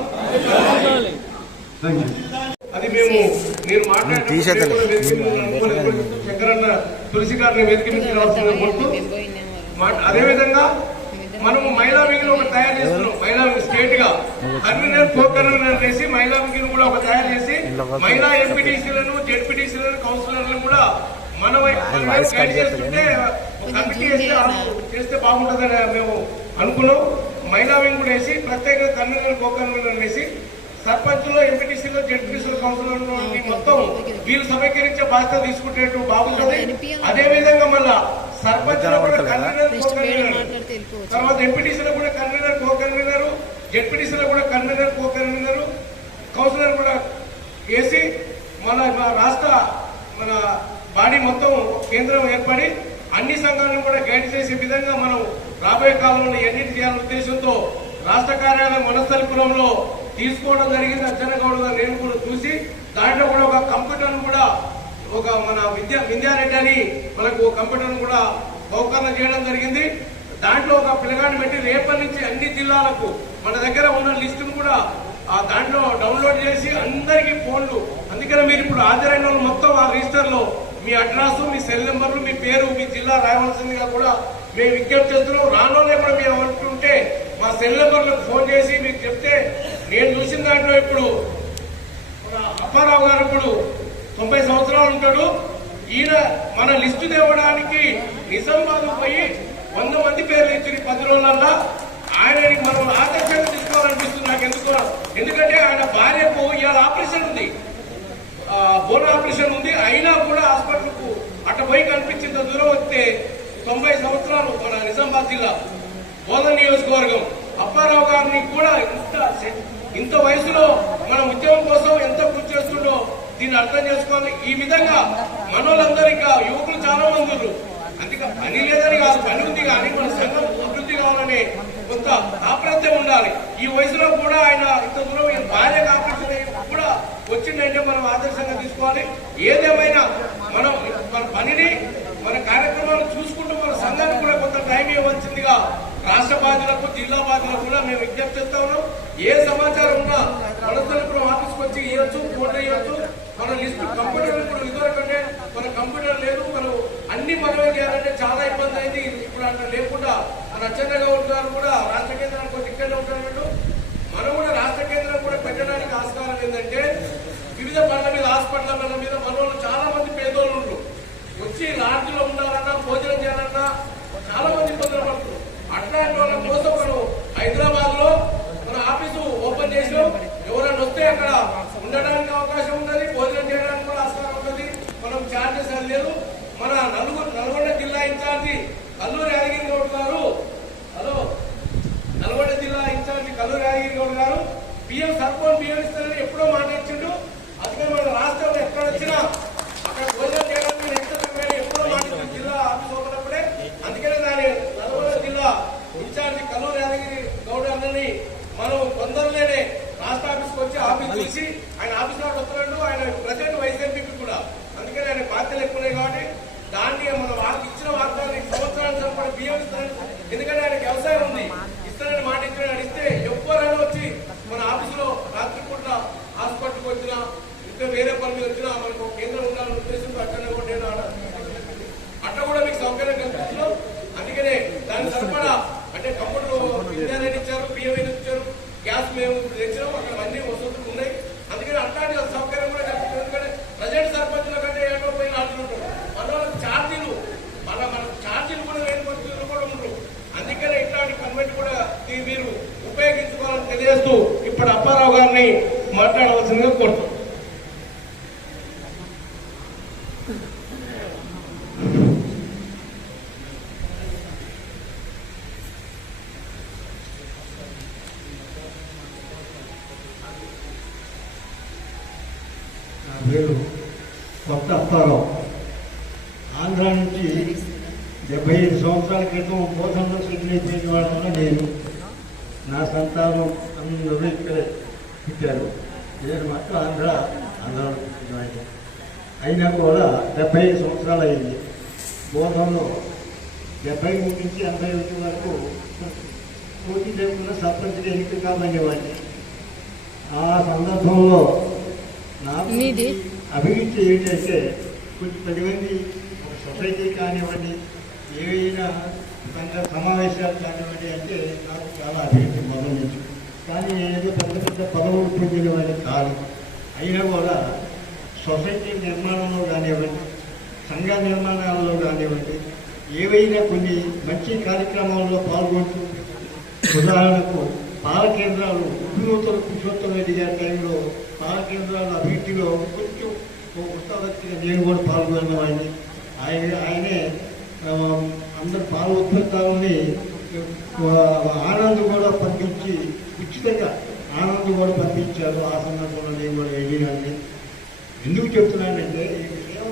అది మేము నేను శంకరన్న తులసి గారిని వేదిక మీద అదేవిధంగా మనము మహిళా వింగ్ ఒక తయారు చేస్తున్నాం. మహిళా స్టేట్ గా కన్వీనర్ కో కన్వీనర్ చేసి మహిళా వింగ్ కూడా ఒక తయారు చేసి మహిళా ఎంపీటీసీలను జెడ్పీటీసీలను కౌన్సిలర్లను కూడా మనం గైడ్ చేస్తుంటే కమిటీ చేస్తే బాగుంటుందని మేము అనుకున్నాం. మహిళా వింగ్ కూడా వేసి ప్రత్యేక కన్వీనర్ కో కన్వీనర్ వేసి సర్పంచ్లో ఎంపీటీసీలో జెడ్పీటీసీలో కౌన్సిలర్ మొత్తం వీళ్ళు సమీకరించే బాధ్యత తీసుకుంటేట్టు బాగుంటుంది. అదేవిధంగా మళ్ళా సర్పంచ్లో కూడా కన్వీనర్ కో కన్వీనర్, తర్వాత ఎంపీటీసీలో కూడా కన్వీనర్ కో కన్వీనర్, జెడ్పీటీసీలో కూడా కన్వీనర్ కో కన్వీనర్, కౌన్సిలర్ కూడా వేసి మన రాష్ట్ర మన బాడీ మొత్తం కేంద్రం ఏర్పడి అన్ని సంఘాలను కూడా గైడ్ చేసే విధంగా మనం రాబోయే కాలంలో ఎన్నిటి చేయాలనే ఉద్దేశంతో రాష్ట్ర కార్యాలయం వనస్థలిపురంలో తీసుకోవడం జరిగింది. అచ్చనగౌడ్ గారు నేను కూడా చూసి దాంట్లో కూడా ఒక కంప్యూటర్ను కూడా ఒక మన విద్యారెడ్డి అని మనకు కంప్యూటర్ను కూడా బహుకరణ చేయడం జరిగింది. దాంట్లో ఒక పిల్లగాడిని పెట్టి రేపటి నుంచి అన్ని జిల్లాలకు మన దగ్గర ఉన్న లిస్టును కూడా దాంట్లో డౌన్లోడ్ చేసి అందరికీ ఫోన్లు, అందుకనే మీరు ఇప్పుడు హాజరైన వాళ్ళు మొత్తం ఆ రిజిస్టర్ లో మీ అడ్రస్, మీ సెల్ నెంబర్లు, మీ పేరు, మీ జిల్లా రాయవలసిందిగా కూడా మేము విజ్ఞప్తి చేస్తున్నాం. రానోనే కూడా మేము అనుకుంటే మా సెల్ నెంబర్లకు ఫోన్ చేసి మీకు చెప్తే నేను చూసిన దాంట్లో ఇప్పుడు అప్పారావు గారు ఇప్పుడు 90 సంవత్సరాలు ఉంటాడు. ఈయన మన లిస్టు తేవడానికి నిజామాబాద్ పోయి 100 మంది పేర్లు ఇచ్చి 10 రోజులల్లా ఆయనని మనం ఆదర్శంగా తీసుకోవాలనిపిస్తుంది నాకు. ఎందుకంటే ఆయన భార్యకు ఇవాళ ఆపరేషన్ ఉంది, బోన్ ఆపరేషన్ ఉంది, అయినా కూడా హాస్పిటల్కు అట్ట పోయి కనిపించేంత దూరం వస్తే 90 సంవత్సరాలు మన నిజామాబాద్ జిల్లా బోధన నియోజకవర్గం అప్పారావు గారిని కూడా ఇంత వయసులో మన ఉద్యమం కోసం ఎంత కృషి చేస్తుండో దీన్ని అర్థం చేసుకోవాలి. ఈ విధంగా మనోళ్ళందరూ ఇంకా యువకులు చాలా మంది ఉన్నారు. అందుకే పని లేదని కాదు, పని ఉంది కానీ మన సంఘం అభివృద్ధి కావాలనే కొంత ఆప్రత్యం ఉండాలి. ఈ వయసులో కూడా ఆయన ఇంత దూరం భార్య ఆపరేషన్ కూడా వచ్చిందంటే మనం ఆదర్శంగా తీసుకోవాలి. ఏదేమైనా మనం మన పనిని మన కార్యక్రమాలు చూసుకుంటూ మన సంఘానికి కూడా కొంత టైం ఇవ్వాల్సిందిగా రాష్ట్ర బాధ్యులకు జిల్లా బాధ్యులకు కూడా మేము విజ్ఞప్తి చేస్తా ఉన్నాం. ఏ సమాచారం ఉన్నా వనస్థలిపురం ఆఫీస్కి వచ్చి ఇవ్వచ్చు, ఫోన్ చేయొచ్చు. మన లిస్టు కంప్యూటర్ ఇప్పుడు ఇదివరకంటే మన కంప్యూటర్ లేదు, మనం అన్ని మనమే చేయాలంటే చాలా ఇబ్బంది అయింది. ఇప్పుడు అట్లా లేకుండా మన అచ్చెన్నగౌడ్ గారు కూడా రాష్ట్ర కేంద్రానికి వచ్చి ఇక్కడే ఉంటారు. మనం కూడా రాష్ట్ర కేంద్రం కూడా పెట్టడానికి ఆస్కారం ఏంటంటే వివిధ పనుల మీద హాస్పిటల్ మీద మన వాళ్ళు చాలా మంది పేదోళ్ళు ఉంటారు. వచ్చి లాడ్జ్లో ఉండాలన్నా భోజనం చేయాలన్నా చాలా మంది ఇబ్బందులు పడుతున్నారు. అట్లాంటి వాళ్ళ కోసం మనం హైదరాబాద్ లో మన ఆఫీసు ఓపెన్ చేసాం. ఎవరైనా వస్తే అక్కడ ఉండడానికి అవకాశం ఉంటుంది, భోజనం చేయడానికి కూడా ఆస్కారం ఉంటుంది. మనం ఛార్జెస్ అది లేదు. మన నల్గొండ జిల్లా ఇన్ఛార్జి కల్లూరి యాదగిరి గౌడ్ గారు, హలో, నల్గొండ జిల్లా ఇన్ఛార్జి కల్లూరి యాదగిరి గౌడ్ గారు బియ్యం సర్పంచ్ బియ్యం ఇస్తారని ఎప్పుడో మాట ఇచ్చిండు. అందుకని మన రాష్ట్రంలో ఎక్కడ వచ్చినా అక్కడ భోజనం చేయడానికి ఎప్పుడో మాట ఇచ్చిండు జిల్లా ఆఫీస్ ఓపెనప్పుడే. అందుకనే దాని నల్గొండ జిల్లా ఇన్ఛార్జి కల్లూరి యాదగిరి గౌడ్ అందరినీ మనం తొందరలోనే రాష్ట్ర ఆఫీస్కి వచ్చి ఆఫీస్ చూసి ఆయన ఆఫీస్ లో వస్తున్నాడు. ఆయన ప్రజెంట్ వైస్ ఎంపీ కూడా, అందుకని ఆయన బాధ్యతలు ఎక్కున్నాయి కాబట్టి దాన్ని మనం ఇచ్చిన వాగ్దాన్ని సంవత్సరానికి సరిపడ బియ్యం ఇస్తాను. ఎందుకంటే ఆయన వ్యవసాయం ఉంది, ఇస్తానని మాట ఇచ్చిన ఇస్తే ఎవరైనా వచ్చి మన ఆఫీసులో రాత్రి పూట హాస్పిటల్కి వచ్చినా ఇంకా వేరే పని మీద వచ్చినా మనకు కేంద్రం ఉండాలని ఉద్దేశంతో అట్లనే కూడా నేను అట్లా కూడా మీకు సౌకర్యం కల్పిస్తున్నాం. అందుకనే దాని సరిపడా అంటే కంప్యూటర్ విద్యాలయం ఇచ్చారు, బియ్యం ఇచ్చారు, గ్యాస్ మేము తెచ్చినాం, అక్కడ అన్ని వసతులు ఉన్నాయి. అందుకని అట్లాంటి సౌకర్యం కూడా కల్పిస్తున్నాం. ఎందుకంటే ప్రజెంట్ సర్పంచుల కంటే ఏటో పోయి నాటుకుంటారు. మన ఛార్జీలు మన ఛార్జీలు కూడా గారిని మాట్లాడవలసిందిగా కోరుతాం. నా పేరు కొత్త అప్పారావు. ఆంధ్ర నుంచి 75 సంవత్సరాల క్రితం బోధనలో సెటిల్ అయిపోయిన వాళ్ళలో నేను. నా సంతానం అందరూ ఇక్కడే పుట్టారు. నేను మాత్రం ఆంధ్రలో పుట్టినవాడిని. అయినా కూడా 75 సంవత్సరాలు అయింది. బోధనలో 73 నుంచి 81 వరకు పోటీ లేకుండా సర్పంచ్గా ఎన్నిక కాబడేవాడిని. ఆ సందర్భంలో నాకు అభివృద్ధి ఏంటంటే కొంచెం 10 మంది ఒక సొసైటీ కానివ్వండి, ఏవైనా సమావేశాలు కానివ్వండి అంటే నాకు చాలా అభివృద్ధి మొదలు నుంచి. కానీ ఏదో పెద్ద పెద్ద పదవులు పొందినవన్నీ కాదు. అయినా కూడా సొసైటీ నిర్మాణంలో కానివ్వండి, సంఘ నిర్మాణాలలో కానివ్వండి, ఏవైనా కొన్ని మంచి కార్యక్రమాల్లో పాల్గొంటూ, ఉదాహరణకు పాల కేంద్రాలు ఉద్యోగుల పురుషోత్తమ రెడ్డి గారి టైంలో పాల కేంద్రాల అభివృద్ధిలో కొంచెం ఉత్సాహక్తిగా నేను కూడా పాల్గొన్నవాడిని. ఆయనే అందరు పాల ఉత్పత్తులని ఆనంద్ కూడా పంపించి ఉచితంగా ఆనంద్ కూడా పంపించారు. ఆ సందర్భంలో నేను కూడా వెళ్ళినాన్ని. ఎందుకు చెప్తున్నానంటే ఈ విషయం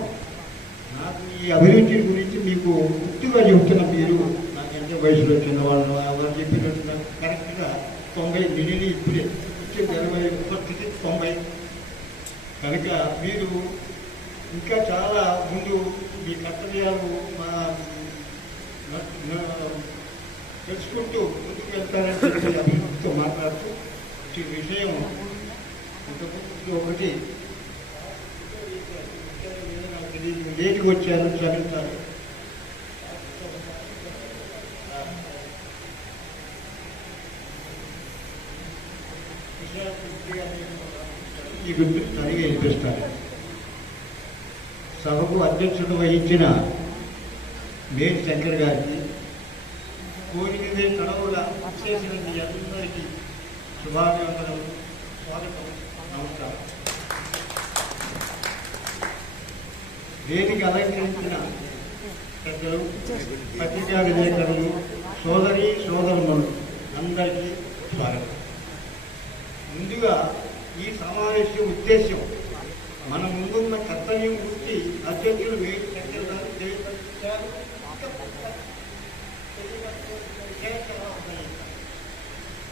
నాకు ఈ అభివృద్ధి గురించి మీకు గుర్తుగా చెప్తున్నా. మీరు నాకంటే వయసులో చిన్నవాళ్ళు వాళ్ళు చెప్పినట్టు నాకు కరెక్ట్గా 90 మినిని ఇప్పుడే 20 90. కనుక మీరు ఇంకా చాలా ముందు మీ కర్తవ్యాలు తెలుసుకుంటూ ముందుకు వెళ్తారని చెప్పి అభివృద్ధితో మాట్లాడుతూ ఈ విషయం ఒకటి లేటుకు వచ్చారు, క్షమించాలి. ఈ గుర్తు సరిగా వినిపిస్తారు. సభకు అధ్యక్షత వహించిన మేడి శంకర్ గారికి, కోరికదే కడవుల చేసిన మీ అందరికీ శుభాభివందనం, స్వాగతం, నమస్కారం. వేదిక అలంకరించిన పెద్దలు, పత్రికా విలేకరులు, సోదరి సోదరులు అందరికీ స్వాగతం. ముందుగా ఈ సమావేశం ఉద్దేశం మన ముందున్న కర్తవ్యం గురించి అధ్యక్షులు వేడి శంకర్ గారు తెలియపరిచారు.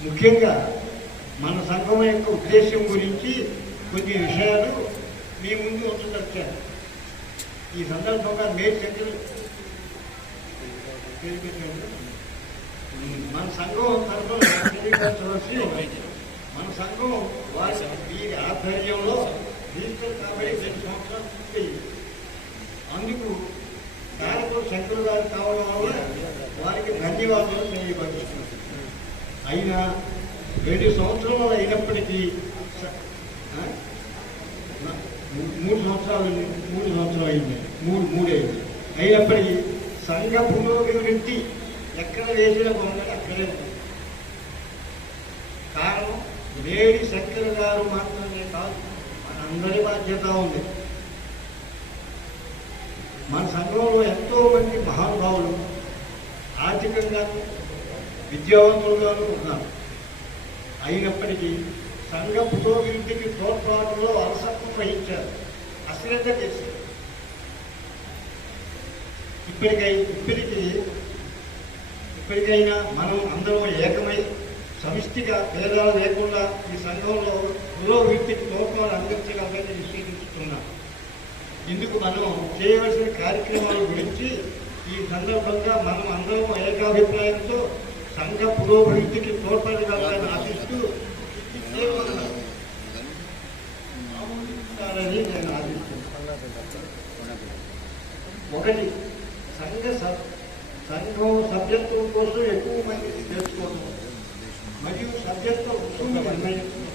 ముఖ్యంగా మన సంఘం యొక్క ఉద్దేశం గురించి కొన్ని విషయాలు మీ ముందు ఉంచదచ్చారు. ఈ సందర్భంగా మేడి శంకర్ మన సంఘం తరఫున తెలియపరచవలసి మన సంఘం వీరి ఆధ్వర్యంలో రిజిస్టర్ కాబట్టి 2 సంవత్సరాలు పూర్తయింది. అందుకు కార్యక్రమం శంకర్ గారు కావడం వల్ల వారికి ధన్యవాదాలు తెలియపరుస్తున్నాం. అయినా 2 సంవత్సరాలు అయినప్పటికీ 3 సంవత్సరాలు అయింది, 3 అయింది. అయినప్పటికీ సంఘ పురోగతి ఎక్కడ వేసిన బొమ్మలు అక్కడే ఉంది. కారణం మేడి శంకర్ గారు మాత్రమే కాదు, మనందరి బాధ్యత ఉంది. మన సంఘంలో ఎంతో మంది మహానుభావులు ఆర్థికంగాను విద్యావంతులుగాను ఉన్నారు. అయినప్పటికీ సంఘ పురోభివృద్ధికి తోడ్పాటులో అలసత్వం వహించారు, అశ్రద్ధ చేశారు. ఇప్పటికైనా మనం అందరం ఏకమై సమిష్టిగా భేదాలు లేకుండా ఈ సంఘంలో పురోభివృద్ధికి తోడ్పాటు అందించగలదని నిశ్చయించుతున్నాం. ఇందుకు మనం చేయవలసిన కార్యక్రమాల గురించి ఈ సందర్భంగా మనం అందరం ఏకాభిప్రాయంతో సంఘ పురోభివృద్ధికి తోడ్పడగలని ఆశిస్తూ నేను ఆశిస్తున్నాను. 1. సంఘం సభ్యత్వం కోసం ఎక్కువ మందిని తెలుసుకోవడం మరియు సభ్యత్వ రుసుము నిర్ణయించడం.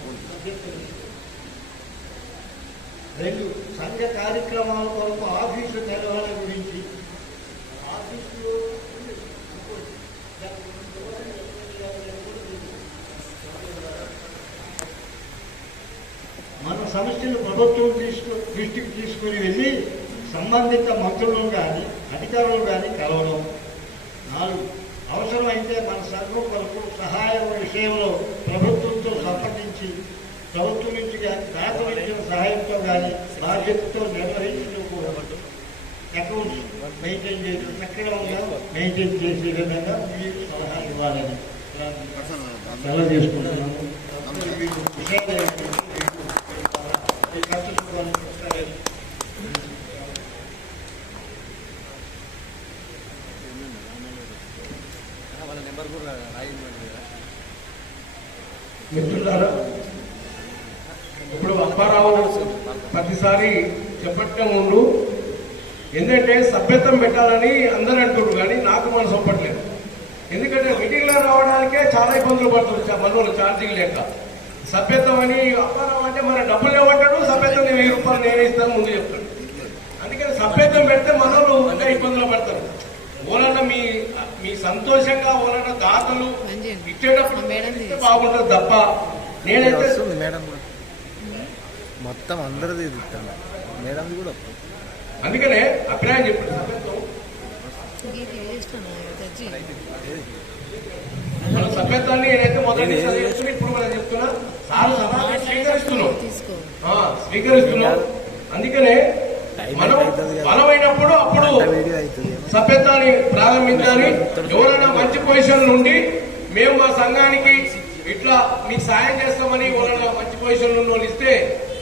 2. సంఘ కార్యక్రమాల కొరకు ఆఫీసు నిర్వహణ గురించి ఆఫీసులో సమస్యలు ప్రభుత్వం దృష్టికి తీసుకుని వెళ్ళి సంబంధిత మంత్రులు కానీ అధికారులు కానీ కలవడం. 4, అవసరమైతే మన సంఘం కొరకు సహాయం విషయంలో ప్రభుత్వంతో సంప్రదించి ప్రభుత్వం నుంచి కానీ దాతలు ఇచ్చిన సహాయంతో కానీ బాధ్యతతో నిర్వహించుకోకూడదు. అకౌంట్స్ మెయింటైన్ చేసి సక్రమంగా మెయింటైన్ చేసే విధంగా మీరు సలహా ఇవ్వాలని సెలవు చేసుకుంటున్నాము. వాళ్ళ నెంబర్ కూడా రాయించండి. మిత్రులారా, ఇప్పుడు అప్పారావు ప్రతిసారి చెప్పటం ముందు ఏంటంటే సభ్యత్వం పెట్టాలని అందరూ అంటున్నారు, కానీ నాకు మనసు ఒప్పట్లేదు. ఎందుకంటే మీటింగ్లో రావడానికే చాలా ఇబ్బందులు పడుతుంది మనోళ్ళు ఛార్జీలు లేక. సభ్యత్వం అని అప్పారావు అంటే మన డబ్బులు ఇవ్వమంటాడు, సభ్యత్వం 1000 రూపాయలు నేనే ఇస్తాను ముందు చెప్తాడు. అందుకని సభ్యత్వం పెడితే మనోళ్ళు ఇంకా ఇబ్బందులు పడతారు. ఓలన్న మీ సంతోషంగా ఓలన్న దాతలు ఇచ్చేటప్పుడు బాగుంటుంది తప్ప నేనైతే మేడం మొత్తం అందరిది ఇస్తాను మేడం కూడా. అందుకనే అభిప్రాయం చెప్పాడు సభ్యత్వం. మన సభ్యత్వాన్ని నేనైతే మొదటి ఇప్పుడు మనం చెప్తున్నా సార్ స్వీకరిస్తున్నాం. అందుకనే మనం బలమైనప్పుడు అప్పుడు సభ్యత్వాన్ని ప్రారంభించాలి. ఎవరైనా మంచి పొజిషన్ నుండి మేము మా సంఘానికి ఇట్లా మీకు సాయం చేస్తామని ఎవరైనా మంచి పొజిషన్ నుండి ఇస్తే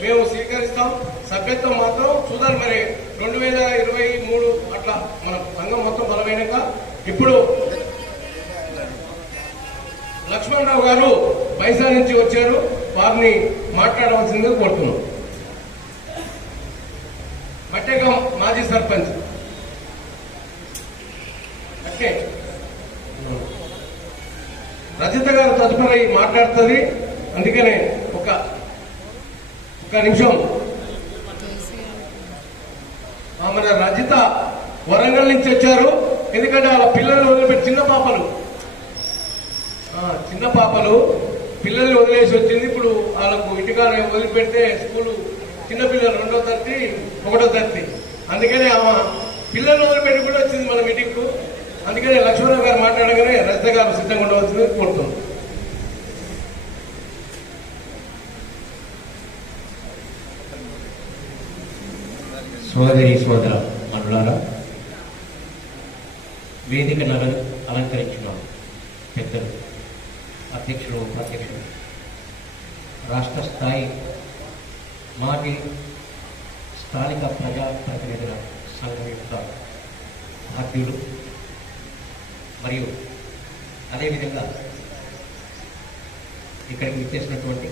మేము స్వీకరిస్తాం. సభ్యత్వం మాత్రం చూడాలి. మరి 2023 అట్లా మన సంఘం మొత్తం బలమైనాక ఇప్పుడు లక్ష్మణరావు గారు బైసా నుంచి వచ్చారు, వారిని మాట్లాడవలసిందిగా కోరుతున్నాం. మట్టేగం మాజీ సర్పంచ్ అంటే రజిత గారు తదుపరి మాట్లాడుతుంది. అందుకనే ఒక నిమిషం. మన రజిత వరంగల్ నుంచి వచ్చారు. ఎందుకంటే వాళ్ళ పిల్లల్ని వదిలిపెట్టి చిన్న పాపలు పిల్లల్ని వదిలేసి వచ్చింది. ఇప్పుడు వాళ్ళకు ఇంటికాడ వదిలిపెడితే స్కూలు చిన్నపిల్లలు 2వ తరగతి 1వ తరగతి. అందుకనే ఆమె పిల్లల్ని వదిలిపెట్టి కూడా వచ్చింది మన మీటింగ్ కు. అందుకనే లక్ష్మణరావు గారు మాట్లాడగానే రజిత గారు సిద్ధంగా ఉండవలసింది కోరుతున్నాం. సోదరి సోదర మనులారా, వేదికను అలంకరించిన పెద్దలు, అధ్యక్షులు, ఉపాధ్యక్షులు, రాష్ట్ర స్థాయి మాజీ స్థానిక ప్రజాప్రతినిధుల సంఘం యొక్క సభ్యులు మరియు అదేవిధంగా ఇక్కడికి విచ్చేసినటువంటి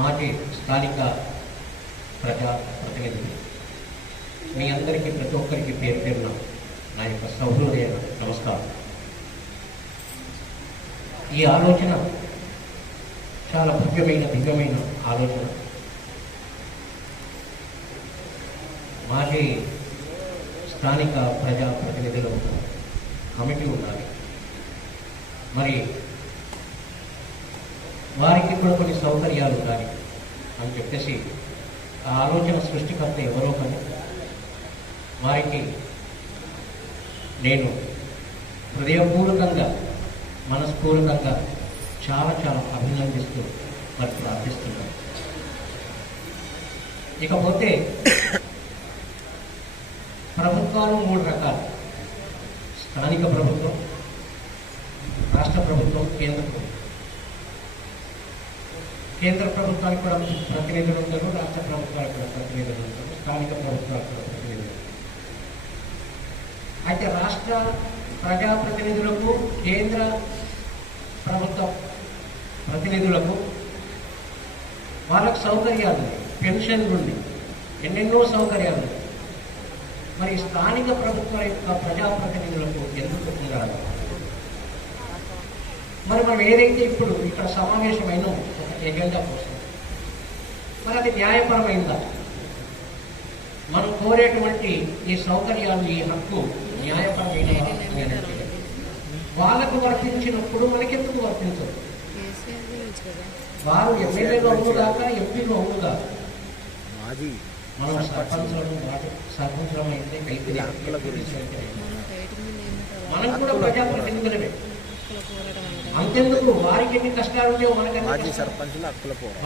మాజీ స్థానిక ప్రజాప్రతినిధులు, మీ అందరికీ ప్రతి ఒక్కరికి పేరు పేరున నా యొక్క సౌహృదయ నమస్కారం. ఈ ఆలోచన చాలా ముఖ్యమైన దివ్యమైన ఆలోచన. మాజీ స్థానిక ప్రజాప్రతినిధుల కమిటీ ఉండాలి. మరి వారికి కూడా కొన్ని సౌకర్యాలు ఉండాలి అని చెప్పేసి ఆ ఆలోచన సృష్టికర్త ఎవరో కానీ వారికి నేను హృదయపూర్వకంగా మనస్ఫూర్తిగా చాలా చాలా అభినందిస్తూ మరి ప్రార్థిస్తున్నాను. ఇకపోతే ప్రభుత్వాలు 3 రకాలు: స్థానిక ప్రభుత్వం, రాష్ట్ర ప్రభుత్వం, కేంద్ర ప్రభుత్వం. కేంద్ర ప్రభుత్వానికి కూడా ప్రతినిధులు ఉంటారు, రాష్ట్ర ప్రభుత్వానికి కూడా ప్రతినిధులు ఉంటారు, స్థానిక ప్రభుత్వాలకు కూడా ప్రతినిధులు. అయితే రాష్ట్ర ప్రజాప్రతినిధులకు, కేంద్ర ప్రభుత్వ ప్రతినిధులకు వాళ్ళకు సౌకర్యాలు, పెన్షన్లు ఉండి ఎన్నెన్నో సౌకర్యాలు. మరి స్థానిక ప్రభుత్వం యొక్క ప్రజాప్రతినిధులకు ఎందుకు ఉండాలి? మరి మనం ఏదైతే ఇప్పుడు ఇక్కడ సమావేశమైన ఒక ఎజెండా కోసం, మరి అది న్యాయపరమైందా? మనం కోరేటువంటి ఈ సౌకర్యాలు, ఈ హక్కు న్యాయపరమైన వాళ్ళకు వర్తించినప్పుడు మనకెందుకు వర్తించదు? వారు ఎమ్మెల్యేగా అవునుగాక ఎంపీగా అవునుగాక మనం సర్పంచం అయితే మనం కూడా ప్రజాప్రతినిధులమే. అంతెందుకు వారికి ఎన్ని కష్టాలు ఉంటాయో మనకి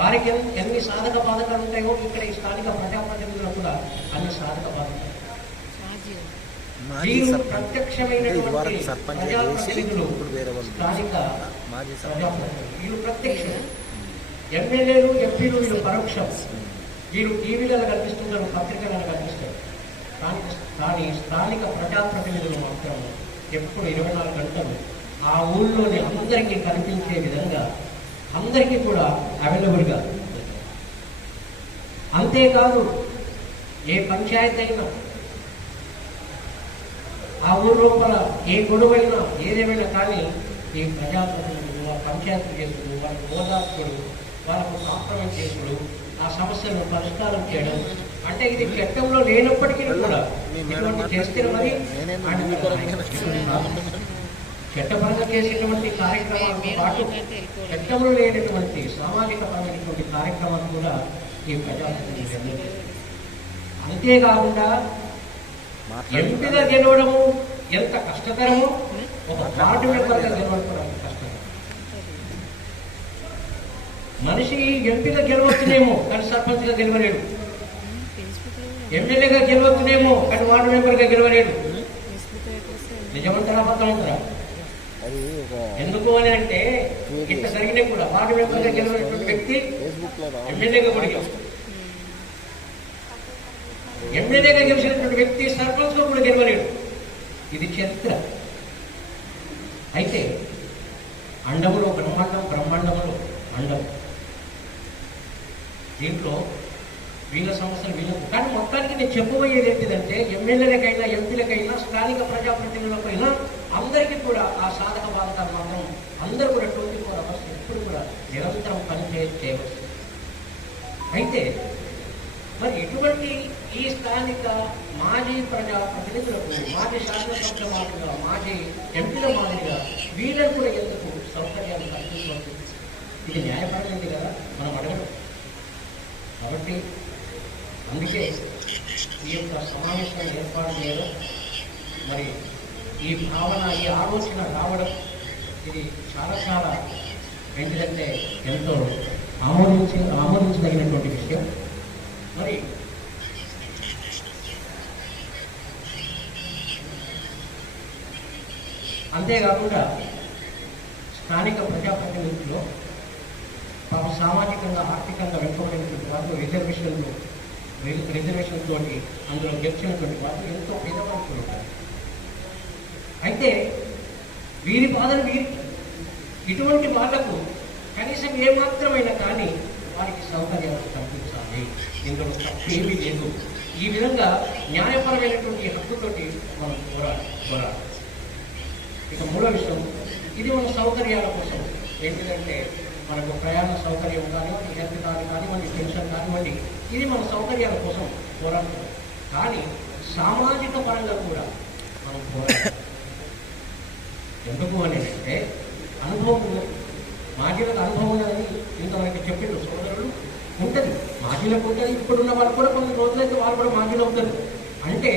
వారికి ఎన్ని సాధక బాధకాలు ఉంటాయో ఇక్కడ ఈ స్థానిక ప్రజాప్రతినిధులకు కూడా అన్ని సాధక బాధకాలు. వీరు ప్రత్యక్షమైనటువంటి ప్రజాప్రతినిధులు, స్థానిక ప్రజాప్రతినిధులు వీరు ప్రత్యక్షం. ఎమ్మెల్యేలు ఎంపీలు వీళ్ళు పరోక్షం. వీరు టీవీలలో కనిపిస్తున్నారు, పత్రికలలో కనిపిస్తారు. కానీ స్థానిక ప్రజాప్రతినిధులు మాత్రం ఎప్పుడు 24 గంటలు ఆ ఊళ్ళోని అందరికీ కనిపించే విధంగా అందరికీ కూడా అవైలబుల్గా. అంతేకాదు ఏ పంచాయతీ అయినా ఆ ఊరు లోపల ఏ గొడవైనా ఏదేమైనా కానీ ఈ ప్రజాప్రతినిధులు ఆ పంచాయతీ చేసుడు, వాళ్ళకి ఓదార్పుడు, వాళ్ళకు కాంప్రమైజ్ చేసుడు, ఆ సమస్యలను పరిష్కారం చేయడం. అంటే ఇది చట్టంలో లేనప్పటికీ కూడా ఇటువంటి చేస్తే మరి చట్టపరంగా చేసేటువంటి కార్యక్రమాలతో పాటు చట్టంలో లేనటువంటి సామాజిక పరమైనటువంటి కార్యక్రమాలు కూడా ఈ ప్రజాప్రతినిధులు. అంతేకాకుండా ఎంపీగా గెలవడము ఎంత కష్టతరమో ఒక వార్డు మెంబర్గా గెలవడం కూడా అంత కష్టం. మనిషి ఎంపీగా గెలవచ్చునేమో కానీ సర్పంచ్గా గెలవలేడు, ఎమ్మెల్యేగా గెలవచ్చునేమో కానీ వార్డు మెంబర్గా గెలవలేడు. నిజమంటారా అబద్ధం అంటారా? ఎందుకు అని అంటే ఇంత జరిగినా కూడా వార్డు మెంబర్గా గెలవలేటువంటి వ్యక్తి ఎమ్మెల్యేగా కూడా గెలుస్తాడు, ఎమ్మెల్యేగా గెలిచినటువంటి వ్యక్తి సర్పంచ్గా కూడా గెలవలేడు. ఇది చరిత్ర. అయితే అండములో బ్రహ్మాండం, బ్రహ్మాండములో అండం. దీంట్లో వీళ్ళ సమస్యలు వీళ్ళకు. కానీ మొత్తానికి నేను చెప్పబోయేది ఏంటిదంటే ఎమ్మెల్యేలకైనా ఎంపీలకైనా స్థానిక ప్రజాప్రతినిధులకైనా అందరికీ కూడా ఆ సాధక బాధకాలు మాత్రం అందరూ కూడా 24 hours ఎప్పుడు కూడా నిరంతరం చేయవచ్చు. అయితే మరి ఇటువంటి ఈ స్థానిక మాజీ ప్రజాప్రతినిధులకు, మాజీ శాసనసభ్యుల మాదిరిగా, మాజీ ఎంపీల మాదిరిగా వీళ్ళని కూడా ఎందుకు సౌకర్యాలు కల్పించవచ్చు? ఇది న్యాయపరమైంది కదా మనం అడగడం. కాబట్టి అందుకే ఈ యొక్క సమావేశాన్ని ఏర్పాటు చేయడం, మరి ఈ భావన, ఈ ఆలోచన రావడం ఇది చాలా చాలా ఏంటిదంటే ఎంతో ఆమోదించదగినటువంటి విషయం. మరి అంతేకాకుండా స్థానిక ప్రజాప్రతినిధుల్లో సామాజికంగా ఆర్థికంగా వెనుకబడినటువంటి వారు రిజర్వేషన్ తోటి అందులో గెలిచినటువంటి వారు ఎంతో పేదవాళ్ళు ఉంటారు. అయితే వీరి బాధలు వీరికి, ఇటువంటి వాళ్లకు కనీసం ఏమాత్రమైనా కానీ వారికి సౌకర్యాలు కల్పించాలి. ఇందులో తప్పేమీ లేదు. ఈ విధంగా న్యాయపరమైనటువంటి హక్కుతోటి మనం పోరాడాలి. ఇక మూడో విషయం, ఇది మన సౌకర్యాల కోసం. ఏంటిదంటే మనకు ప్రయాణ సౌకర్యం కానివ్వండి, హెల్త్ కార్డు కానివ్వండి, పెన్షన్ కానివ్వండి, ఇది మన సౌకర్యాల కోసం పోరాడుతాం. కానీ సామాజిక పరంగా కూడా మనం పోరాడాలి. ఎందుకు అని అంటే అనుభవం మాజీలకు అనుభవం ఉన్నదని ఇంతవరకు చెప్పిండు సోదరులు. ఉంటుంది, మాజీలకు ఉంటుంది. ఇప్పుడున్న వాళ్ళు కూడా కొన్ని రోజులైతే వాళ్ళు కూడా మాజీలు అవుతారు. అంటే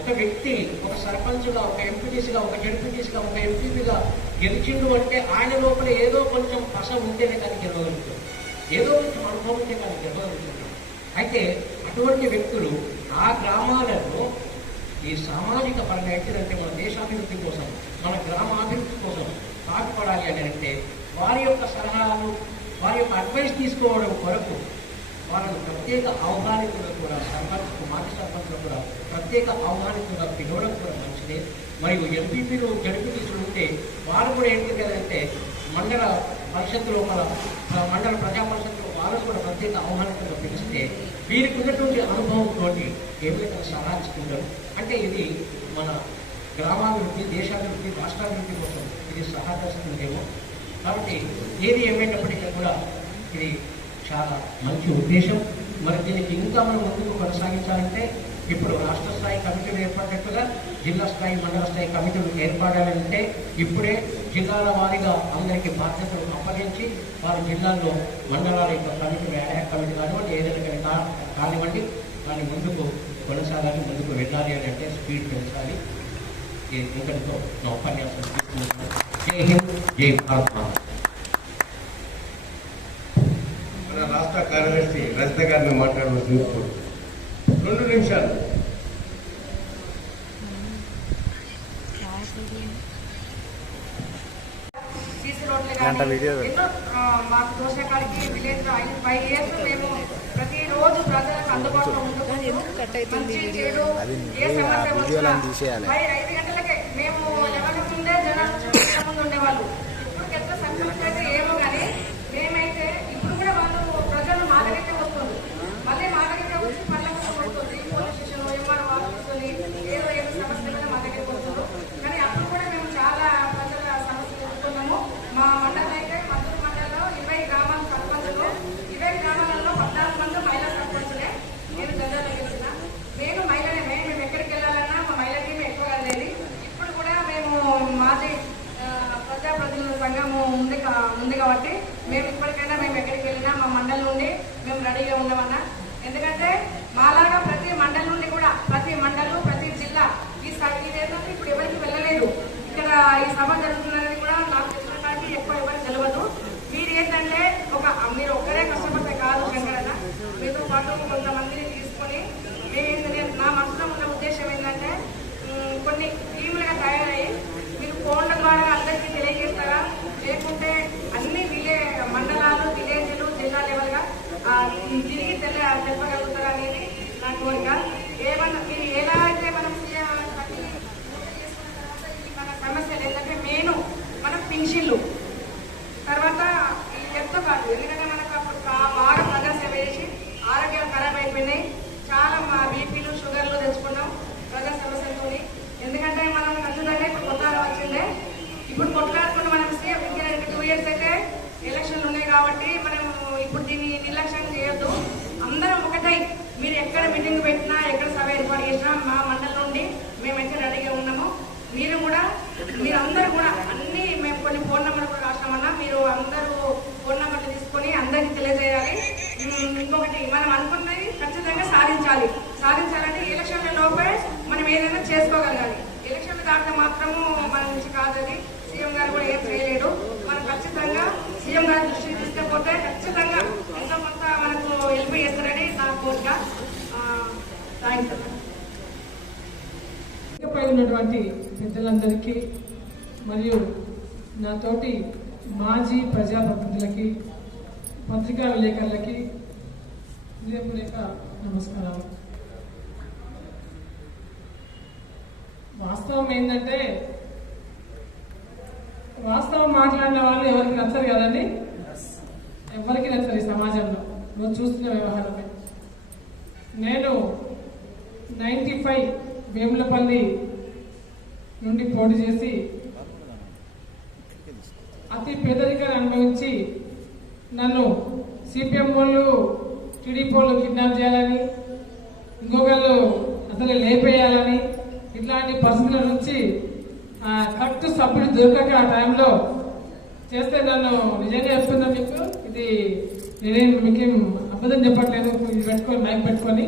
ఒక వ్యక్తి ఒక సర్పంచ్గా, ఒక ఎంపీటీసీగా, ఒక జడ్పీటీసీగా, ఒక ఎంపీపీగా గెలిచిండు అంటే ఆయన లోపల ఏదో కొంచెం పస ఉంటేనే కానీ గెలవగలుగుతారు, ఏదో కొంచెం అనుభవం ఉంటే కానీ గెలవగలుగుతున్నారు. అయితే అటువంటి వ్యక్తులు ఆ గ్రామాలలో ఈ సామాజిక పరంగా ఏంటంటే మన దేశాభివృద్ధి కోసం, మన గ్రామాభివృద్ధి కోసం పాటుపడాలి అని అంటే వారి యొక్క సలహాలు, వారి యొక్క అడ్వైస్ తీసుకోవడం కొరకు వాళ్ళను ప్రత్యేక ఆహ్వానితులు కూడా, సర్పంచ్ మాజీ సర్పంచ్లు కూడా ప్రత్యేక ఆహ్వానితులుగా పిలవడం కూడా మంచిదే. మరియు ఎంపీపీలు జడ్పీటీసీలు ఉంటే వారు కూడా ఏంటి కదంటే మండల పరిషత్తులో, మండల ప్రజా పరిషత్తులో వాళ్ళకు కూడా ప్రత్యేక ఆహ్వానితులుగా పిలిస్తే వీరికి ఉన్నటువంటి అనుభవంతో ఏమైనా సలహా ఇస్తుంటారు. అంటే ఇది మన గ్రామాభివృద్ధి, దేశాభివృద్ధి, రాష్ట్రాభివృద్ధి కోసం ఇది సహకరిస్తుందేమో. కాబట్టి ఏది ఏమైనప్పటికీ కూడా ఇది చాలా మంచి ఉద్దేశం. మరి దీనికి ఇంకా మనం ముందుకు కొనసాగించాలంటే ఇప్పుడు రాష్ట్ర స్థాయి కమిటీలు ఏర్పడినట్టుగా జిల్లా స్థాయి మండల స్థాయి కమిటీలు ఏర్పడాలంటే ఇప్పుడే జిల్లాల వారీగా అందరికీ బాధ్యతలు అప్పగించి వారి జిల్లాల్లో మండలాల యొక్క కమిటీలు యాడ్ కమిటీ కానివ్వండి ఏదైనా కానివ్వండి దాన్ని ముందుకు కొనసాగాలి, ముందుకు వెళ్ళాలి అని అంటే స్పీడ్ పెంచాలి. ఇంతటితో నా ఉపన్యాసం తీసుకుంటున్నాను. జై హింద్, జై భారత్. మన రాష్ట్ర కార్యదర్శి రజిత గారిని మాట్లాడవలసింది 2 నిమిషాలు. సీసీ రోడ్లు కానీ ఎన్నో మాకు తోషకాలకి విలేజ్ 5 ఇయర్స్ మేము ప్రతిరోజు ప్రజలకు అందుబాటులో ఉంటూ మంచి చెడు ఏ సమస్య వచ్చినా 5 గంటలకే మేము ఎవరిస్తుండే జనాలు ముందు ఉండేవాళ్ళు. ఇప్పుడు ఎంత సంతృప్తి అయితే ఏమో కానీ మేమైతే ఇప్పుడు కూడా వాళ్ళు ప్రజలు మా దగ్గరికి వస్తుంది, మళ్ళీ మా దగ్గరికి వచ్చి పళ్ళ వస్తుంది. పోలీస్ స్టేషన్ ఎంఆర్ఓ ఆఫీసుని ఏదో సమస్య మీద మా దగ్గరికి వస్తున్నారు. కానీ అప్పుడు కూడా మేము చాలా ప్రజల సమస్యలు ఎదుర్కొన్నాము. మా మండలం అయితే మద్దతు మండలంలో 20 గ్రామాల సర్పంచులు, 20 గ్రామాలలో 14 మంది మహిళా సర్పంచులే. నేను జనరల్ గెలిచిన నేను మహిళనే. మేము ఎక్కడికి వెళ్ళాలన్నా మా మహిళ టీం ఎక్కువగా వెళ్ళేది. ఇప్పుడు కూడా మేము మాజీ ప్రజాప్రతినిధుల సంఘం ఉంది కాబట్టి మేము ఇప్పటికైనా మేము ఎక్కడికి వెళ్ళినా మా మండలం నుండి మేము రెడీగా ఉన్నామన్నా. ఎందుకంటే మాలాగా ప్రతి మండలం నుండి కూడా ప్రతి మండలం ప్రతి జిల్లా ఈ ఏంటంటే ఇప్పుడు ఎవరికి వెళ్ళలేదు. ఇక్కడ ఈ సభ జరుగుతున్నది కూడా నాకు తెలిసినడానికి ఎక్కువ ఎవరికి తెలియదు. మీరు ఏంటంటే మీరు ఒక్కరే కష్టపడితే కాదు శంకరన్న, మీతో పాటు కొంతమందిని తీసుకొని నా మనసులో ఉన్న ఉద్దేశం ఏంటంటే కొన్ని టీములుగా తయారయ్యి మీరు ఫోన్ల ద్వారా అందరికీ తెలియజేస్తారా, లేకుంటే అన్ని మండలాలు విలేజ్లు జిల్లా లెవెల్గా తిరిగి తెలపగలుగుతారా అనేది నా కోరిక. ఏమన్నా మీరు ఎలా అయితే మనం మన సమస్యలు ఏంటంటే మెయిన్ మనం పింఛన్లు తర్వాత ఈ చెప్తూ కాదు. ఎందుకంటే మనకు అప్పుడు బాగా ప్రజాసేవ చేసి ఆరోగ్యాలు ఖరాబ్ అయిపోయినాయి. చాలా మా బీపీలు షుగర్లు తెచ్చుకున్నాం ప్రజా సమస్యలతో. ఎందుకంటే మనం ఖచ్చితంగా ఇప్పుడు కొట్లాడ వచ్చిందే. ఇప్పుడు కొట్లాడుకున్న మనం ఇంకా 2 ఇయర్స్ అయితే ఎలక్షన్లు ఉన్నాయి కాబట్టి మనం ఇప్పుడు దీన్ని నిర్లక్ష్యం చేయొద్దు. అందరం ఒకటై మీరు ఎక్కడ మీటింగ్ పెట్టినా ఎక్కడ సభ ఏర్పాటు చేసినా మా మండలం నుండి మేమైతే రెడీగా ఉన్నాము. మీరందరూ కూడా అన్ని మేము కొన్ని ఫోన్ నెంబర్లు కూడా రాసామన్నా, మీరు అందరూ ఫోన్ నెంబర్లు తీసుకొని అందరికీ తెలియజేయాలి. ఇంకొకటి మనం అనుకున్నది ఖచ్చితంగా సాధించాలంటే ఎలక్షన్ల లోపే మనం ఏదైనా చేసుకోగలగాలి. ఎలక్షన్లు దాకా మాత్రము మన నుంచి కాదని సీఎం గారు కూడా ఏం చేయలేడు. మనం ఖచ్చితంగా సీఎం గారి దృష్టికి తీసుకపోతే ఖచ్చితంగా ఎంతో కొంత మనకు హెల్ప్ చేస్తారని నా కోరిక. థ్యాంక్స్. పై ఉన్నటువంటి పెద్దలందరికీ మరియు నాతోటి మాజీ ప్రజాప్రతినిధులకి పత్రికా విలేకరులకి హృదయపూర్వక నమస్కారాలు. వాస్తవం ఏంటంటే వాస్తవం మాట్లాడిన వాళ్ళు ఎవరికి నచ్చరు కదండి, ఎవరికి నచ్చరు ఈ సమాజంలో నువ్వు చూస్తున్న వ్యవహారమే. నేను 95 వేములపల్లి నుండి పోటీ చేసి అతి పేదరికాన్ని అనుభవించి నన్ను సిపిఎం వాళ్ళు టీడీపీ వాళ్ళు కిడ్నాప్ చేయాలని, ఇంకొకళ్ళు అసలు లేపేయాలని ఇట్లాంటి పరిస్థితుల నుంచి కరెక్ట్ సభ్యుడు దొరకక ఆ టైంలో చేస్తే నన్ను నిజంగా చెప్తున్నా మీకు, ఇది నేనేం మీకేం అబద్ధం చెప్పట్లేదు, ఇది పెట్టుకొని మైక్ పెట్టుకొని.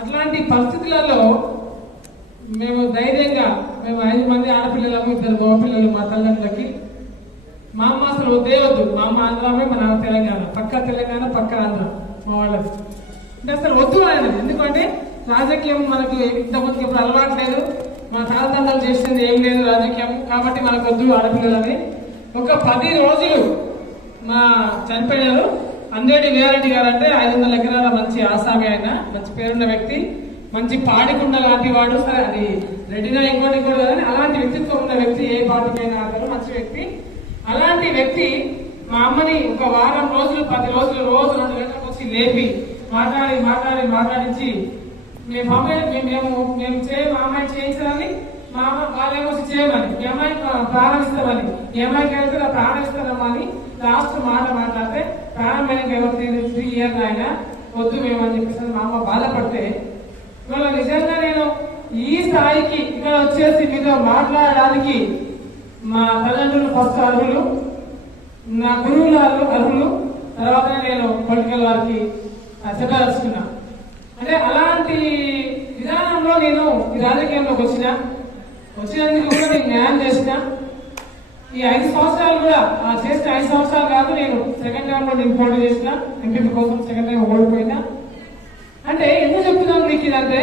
అట్లాంటి పరిస్థితులలో మేము ధైర్యంగా మేము 5 మంది ఆడపిల్లలము, 2 మగపిల్లలు మా తల్లిదండ్రులకి. మా అమ్మ అసలు వద్దే వద్దు, మా అమ్మ ఆంధ్రమే, మా నాన్న తెలంగాణ, పక్క తెలంగాణ పక్క ఆంధ్ర మా వాళ్ళకి. అంటే అసలు వద్దు అనేది. ఎందుకంటే రాజకీయం మనకు ఇంతమందికి ఇప్పుడు అలవాట్లేదు, మా తల్లిదండ్రులు చేసింది ఏం లేదు రాజకీయం, కాబట్టి మనకు వద్దు ఆడపిల్లలని. ఒక 10 రోజులు మా చనిపోయినారు అందేటి వీరారెడ్డి గారు. అంటే 500 ఎకరాల మంచి ఆసామి, ఆయన మంచి పేరున్న వ్యక్తి, మంచి పాడికుండ లాంటి వాడు. సరే అది రెడ్డినా ఇంకోటి కానీ అలాంటి వ్యక్తిత్వం ఉన్న వ్యక్తి, ఏ పార్టీకైనా ఆడతారు, మంచి వ్యక్తి. అలాంటి వ్యక్తి మా అమ్మని ఒక వారం రోజులు 10 రోజులు రోజు 2 గంటలకు వచ్చి లేపి మాట్లాడించి మేము అమ్మాయి చేయించాలని, మా అమ్మ వాళ్ళేమో వచ్చి చేయమని, మీ అమ్మాయి ప్రారంభిస్తామని, మీ అమ్మాయికి వెళ్తే ప్రారంభిస్తామా అని లాస్ట్ మాట్లాడితే ప్రారంభమైన 3 ఇయర్స్ ఆయన వద్దు మేమని చెప్పేసి మా అమ్మ బాధపడితే ఇవాళ నిజంగా నేను ఈ స్థాయికి ఇక్కడ వచ్చేసి మీతో మాట్లాడడానికి మా తల్లిదండ్రులు ఫస్ట్ అర్హులు, నా గురువులు అర్హులు, తర్వాత నేను పొలిటికల్ వారికి చెప్పదలుచుకున్నా. అంటే అలాంటి విధానంలో నేను ఈ రాజకీయంలోకి వచ్చినందుకు కూడా నేను న్యాయం చేసిన. ఈ 5 సంవత్సరాలు కూడా చేసిన 5 సంవత్సరాలు కాదు, నేను సెకండ్ టైం లో నేను పోటీ చేసిన ఎంపీ కోసం సెకండ్ టైం ఓడిపోయినా. అంటే ఎందుకు చెప్తున్నాను మీకు ఇదంటే,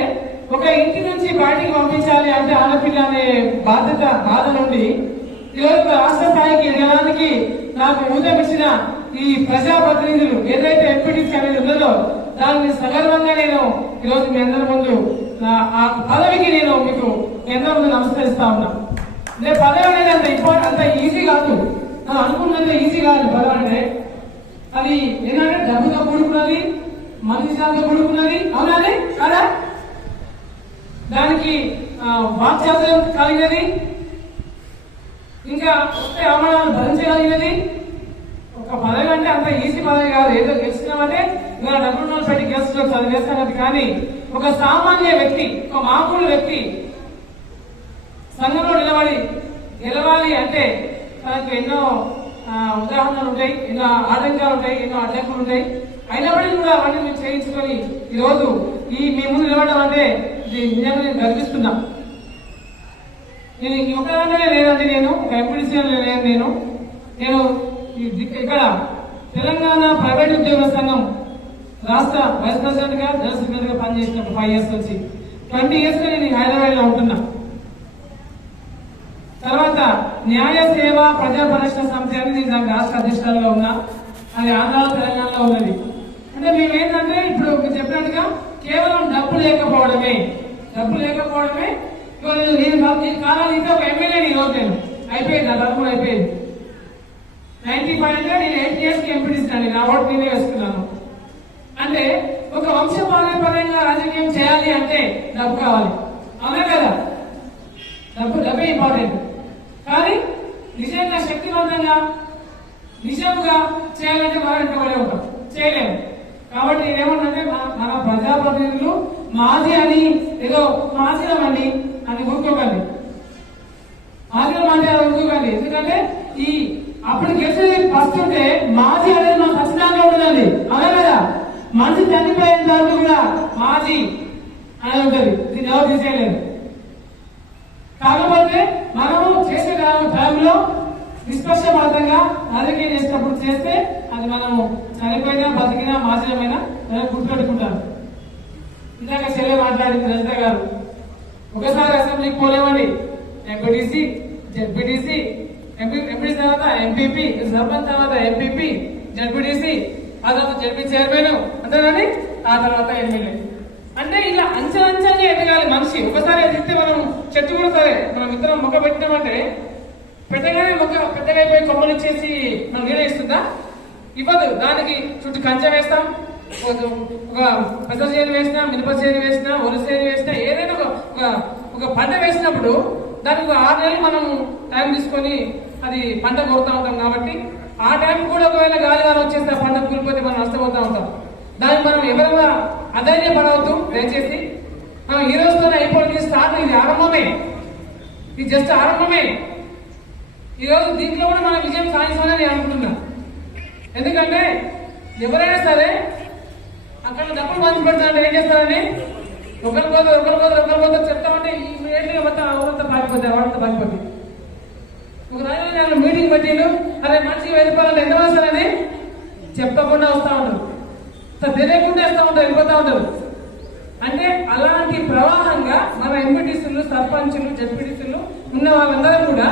ఒక ఇంటి నుంచి బయటికి పంపించాలి అంటే ఆడపిల్ల అనే బాధ నుండి ఈరోజు రాష్ట్ర స్థాయికి ఎదగడానికి నాకు ఊతమిచ్చిన ఈ ప్రజాప్రతినిధులు ఏదైతే ఎంపీటీసీ అనేది ఉన్నదో దాన్ని సగర్వంగా నేను ఈరోజు మీ అందరి ముందు ఆ పదవికి నేను మీకు మీ అందరి ముందు నమస్కరిస్తా ఉన్నా. నేను పదవి అనేది అంత ఈజీ కాదు, అనుకున్నంత ఈజీ కాదు. పదవి అంటే అది ఏంటంటే డబ్బుతో కూడుకున్నది, మనిషితో కూడుకున్నది, అవునండి కదా. దానికి వాక్చాతుర్యం కలిగినది, ఇంకా వస్తే అవమానాలు భరించగలిగినది. ఒక పదవి అంటే అంత ఈజీ పదవి కాదు. ఏదో గెలిచినామంటే ఇవాళ డబ్బులు పెట్టి గెలిచిన చదివేస్తానది. కానీ ఒక సామాన్య వ్యక్తి, ఒక మామూలు వ్యక్తి సంఘంలో నిలబడి గెలవాలి అంటే తనకు ఎన్నో ఉదాహరణలు ఉంటాయి, ఎన్నో ఆటంకాలు ఉంటాయి, ఎన్నో అడ్డంకులు ఉంటాయి. అయినప్పటికీ కూడా అవన్నీ మీరు చేయించుకొని ఈరోజు మీ ముందు నిలబడడం అంటే నిజంగా నేను గర్విస్తున్నా. నేను ఒకదానే లేదండి, నేను ఒక ఎంపీడీసీ లేను. నేను ఇక్కడ తెలంగాణ ప్రైవేట్ ఉద్యోగుల సంఘం రాష్ట్ర వైస్ ప్రెసిడెంట్ గా, జనరల్ సెక్రటరీ గా పనిచేసిన 5 years నుంచి 20 years గా నేను హైదరాబాద్ లో ఉంటున్నా. తర్వాత న్యాయ సేవ ప్రజా పరిరక్షణ సమితి అని నేను దానికి రాష్ట్ర అధ్యక్షురాలుగా ఉన్నా. అది ఆంధ్రాలో తెలంగాణలో ఉన్నది. అంటే మేమేంటంటే ఇప్పుడు మీరు చెప్పినట్టుగా కేవలం డబ్బు లేకపోవడమే నేను కాలాలు ఇంకా ఒక ఎమ్మెల్యేని ఈరోజు నేను అయిపోయింది, నా డబ్బులు అయిపోయింది. 95 అంటే నేను 8 years కి ఎంపీడీసీ, నా ఓటు నేనే వేసుకున్నాను. అంటే ఒక వంశపారంపర్యంగా రాజకీయం చేయాలి అంటే డబ్బు కావాలి, అవునా కదా. డబ్బే ఇంపార్టెంట్. కానీ నిజంగా శక్తివంతంగా నిజంగా చేయాలంటే మనం ఇంకోలే ఉంటాం, చేయలేము. కాబట్టి నేనేమన్నంటే మన ప్రజాప్రతినిధులు మాజీ అని ఏదో మాజీలమండి అని ఊరుకోకండి, ఊరుకోకండి. ఎందుకంటే ఈ అప్పుడు గెలిచేది ఫస్ట్ ఉంటే మాజీ అనేది మనం ఖచ్చితంగా ఉంటుందండి, అవునా కదా. మనిషి చనిపోయేంత వరకు కూడా మాజీ అనేది ఉంటుంది, దీన్ని ఎవరు తీసేయలేదు. కాకపోతే మనము చేసే టైంలో నిష్పక్షపాతంగా రాజకీయం చేసినప్పుడు చేస్తే అది మనము చనిపోయినా బతికినా మాజీలమైనా గుర్తుపెట్టుకుంటారు. ఇందాక చెల్లె మాట్లాడింది రజిత గారు, ఒకసారి అసెంబ్లీకి పోలేమండి, ఎంపీటీసీ, జెడ్పీటీసీ, ఎంపీ తర్వాత ఎంపీపీ, సర్పంచ్ తర్వాత ఎంపీపీ, జెడ్పీటీసీ, ఆ తర్వాత జెడ్పీ చైర్మన్ అంతేనండి, ఆ తర్వాత ఎమ్మెల్యే. అంటే ఇలా అంచెలంచెలుగా ఎదగాలి మనిషి. ఒకసారి ఎదిగితే మనం చెట్టు కూడా సరే, మనం ఇద్దరం మొక్క పెట్టినామంటే పెట్టగానే మొక్క పెద్దగా అయిపోయి కొమ్మలు ఇచ్చేసి మనం నీడ ఇస్తుందా? ఇవ్వదు. దానికి చుట్టూ కంచె వేస్తాం, ఒక పెద్ద చేను వేసినా, మినప చేను వేసినా, ఒరి చేను వేసినా, ఏదైనా ఒక పంట వేసినప్పుడు దానికి 6 నెలలు మనం టైం తీసుకొని అది పంట కోరుతా ఉంటాం. కాబట్టి ఆ టైం కూడా ఒకవేళ గాలివాన వచ్చేస్తే ఆ పంట కూలిపోతే మనం నష్టపోతూ ఉంటాం. దానికి మనం ఎవరైనా అధైర్యపడవద్దు దయచేసి. మనం ఈ రోజుతోనే అయిపోయింది, స్టార్ట్, ఇది ఆరంభమే, ఇది జస్ట్ ఆరంభమే. ఈరోజు దీంట్లో కూడా మనం విజయం సాధించాలని నేను అనుకుంటున్నా. ఎందుకంటే ఎవరైనా సరే అక్కడ డబ్బులు పంచి పెడతారంటే ఏం చేస్తారని ఒకరిపోతే చెప్తామంటే ఈ మొత్తం ఎవరంతా పారిపోతారు, ఎవరంతా పారిపోతుంది. ఒక రాజధాని మీటింగ్ పెట్టిండు, అదే మనిషికి 1000 రూపాయలు ఎంత వస్తారని చెప్పకుండా వస్తూ ఉంటారు, తెలియకుండా వేస్తూ ఉంటారు, వెళ్ళిపోతూ ఉంటారు. అంటే అలాంటి ప్రవాహంగా మన ఎంపీటీసీలు, సర్పంచులు, జెడ్పీటీసీలు ఉన్న వాళ్ళందరూ కూడా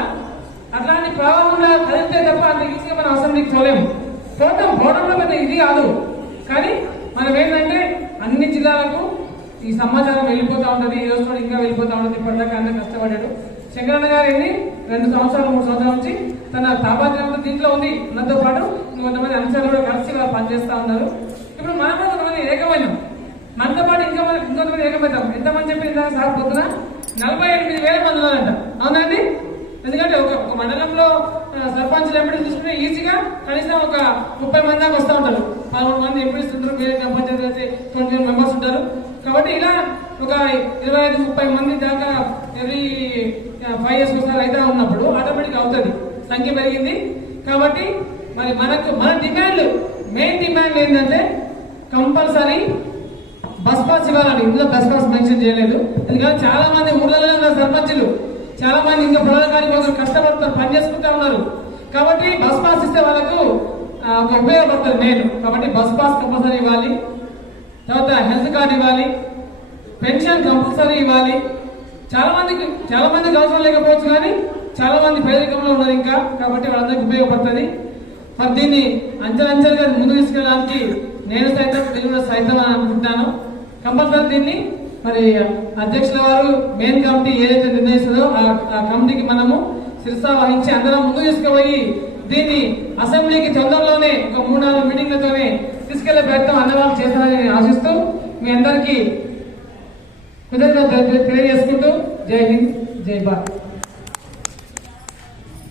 అట్లాంటి ప్రవాహంలో కలిస్తే తప్ప అంత ఈజీగా మనం అసెంబ్లీకి చూడలేము. పోవడంలో పెద్ద ఇది కాదు. కానీ మనం ఏంటంటే అన్ని జిల్లాలకు ఈ సమాచారం వెళ్ళిపోతా ఉంటది, ఈ రోజు కూడా ఇంకా వెళ్ళిపోతా ఉంటది. ఇప్పటిదాకా అందరూ కష్టపడ్డాడు. శంకరన్న గారు 2 సంవత్సరాలు 3 సంవత్సరాల నుంచి తన తాపాత్రం దీంట్లో ఉంది. మనతో పాటు కొంతమంది అంశాలు కూడా కలిసి వాళ్ళు పనిచేస్తా ఉన్నారు. ఇప్పుడు మనం కొంతమంది ఏకమైనాం, మనతో పాటు ఇంకొంతమంది ఏకమవుతాం. ఎంతమంది చెప్పి సార్ పొద్దున 48,000 మంది ఉన్నారంట, అవునండి. ఎందుకంటే ఒక మండలంలో సర్పంచ్లు ఎంపీలు తీసుకుంటే ఈజీగా కనీసం ఒక 30 మంది దాకా వస్తూ ఉంటారు. 13 మంది ఎంపీలు ఉంటారు, వేరే పంచాయతీ 20 మెంబర్స్ ఉంటారు. కాబట్టి ఇలా ఒక 25-30 మంది దాకా ఎవ్రీ 5 years ఒకసారి అయితే ఉన్నప్పుడు ఆటోమేటిక్ అవుతుంది, సంఖ్య పెరిగింది. కాబట్టి మరి మన డిమాండ్లు, మెయిన్ డిమాండ్ ఏంటంటే కంపల్సరీ బస్ పాస్ ఇవ్వాలని. ఇందులో బస్ పాస్ మెన్షన్ చేయలేదు, ఎందుకంటే చాలా మంది ఊళ్ళలో ఉన్న సర్పంచులు చాలా మంది ఇంకా పొలాల కోసం కష్టపడుతారు, పని చేసుకుంటా ఉన్నారు. కాబట్టి బస్ పాస్ ఇస్తే వాళ్ళకు ఒక ఉపయోగపడుతుంది మెయిన్. కాబట్టి బస్ పాస్ కంపల్సరీ ఇవ్వాలి, తర్వాత హెల్త్ కార్డు ఇవ్వాలి, పెన్షన్ కంపల్సరీ ఇవ్వాలి. చాలా మందికి అవసరం లేకపోవచ్చు, కానీ చాలా మంది పేదరికంలో ఉన్నారు ఇంకా. కాబట్టి వాళ్ళందరికీ ఉపయోగపడుతుంది. మరి దీన్ని అంచెలంచెలుగా ముందుకు తీసుకెళ్ళడానికి నేను సైతం, మీరు కూడా సైతం అని అనుకుంటున్నాను. కంపల్సరీ దీన్ని మరి అధ్యక్షుల వారు మెయిన్ కమిటీ ఏదైతే నిర్ణయిస్తుందో ఆ కమిటీకి మనము శిరసా వహించి అందరం ముందుకు తీసుకుపోయి దీన్ని అసెంబ్లీకి తొందరలోనే ఒక 3-4 మీటింగ్లతోనే తీసుకెళ్లే ప్రయత్నం అన్నవాళ్ళు చేస్తారని ఆశిస్తూ మీ అందరికీ కృతజ్ఞతలు తెలియజేసుకుంటూ జై హింద్, జై భారత్.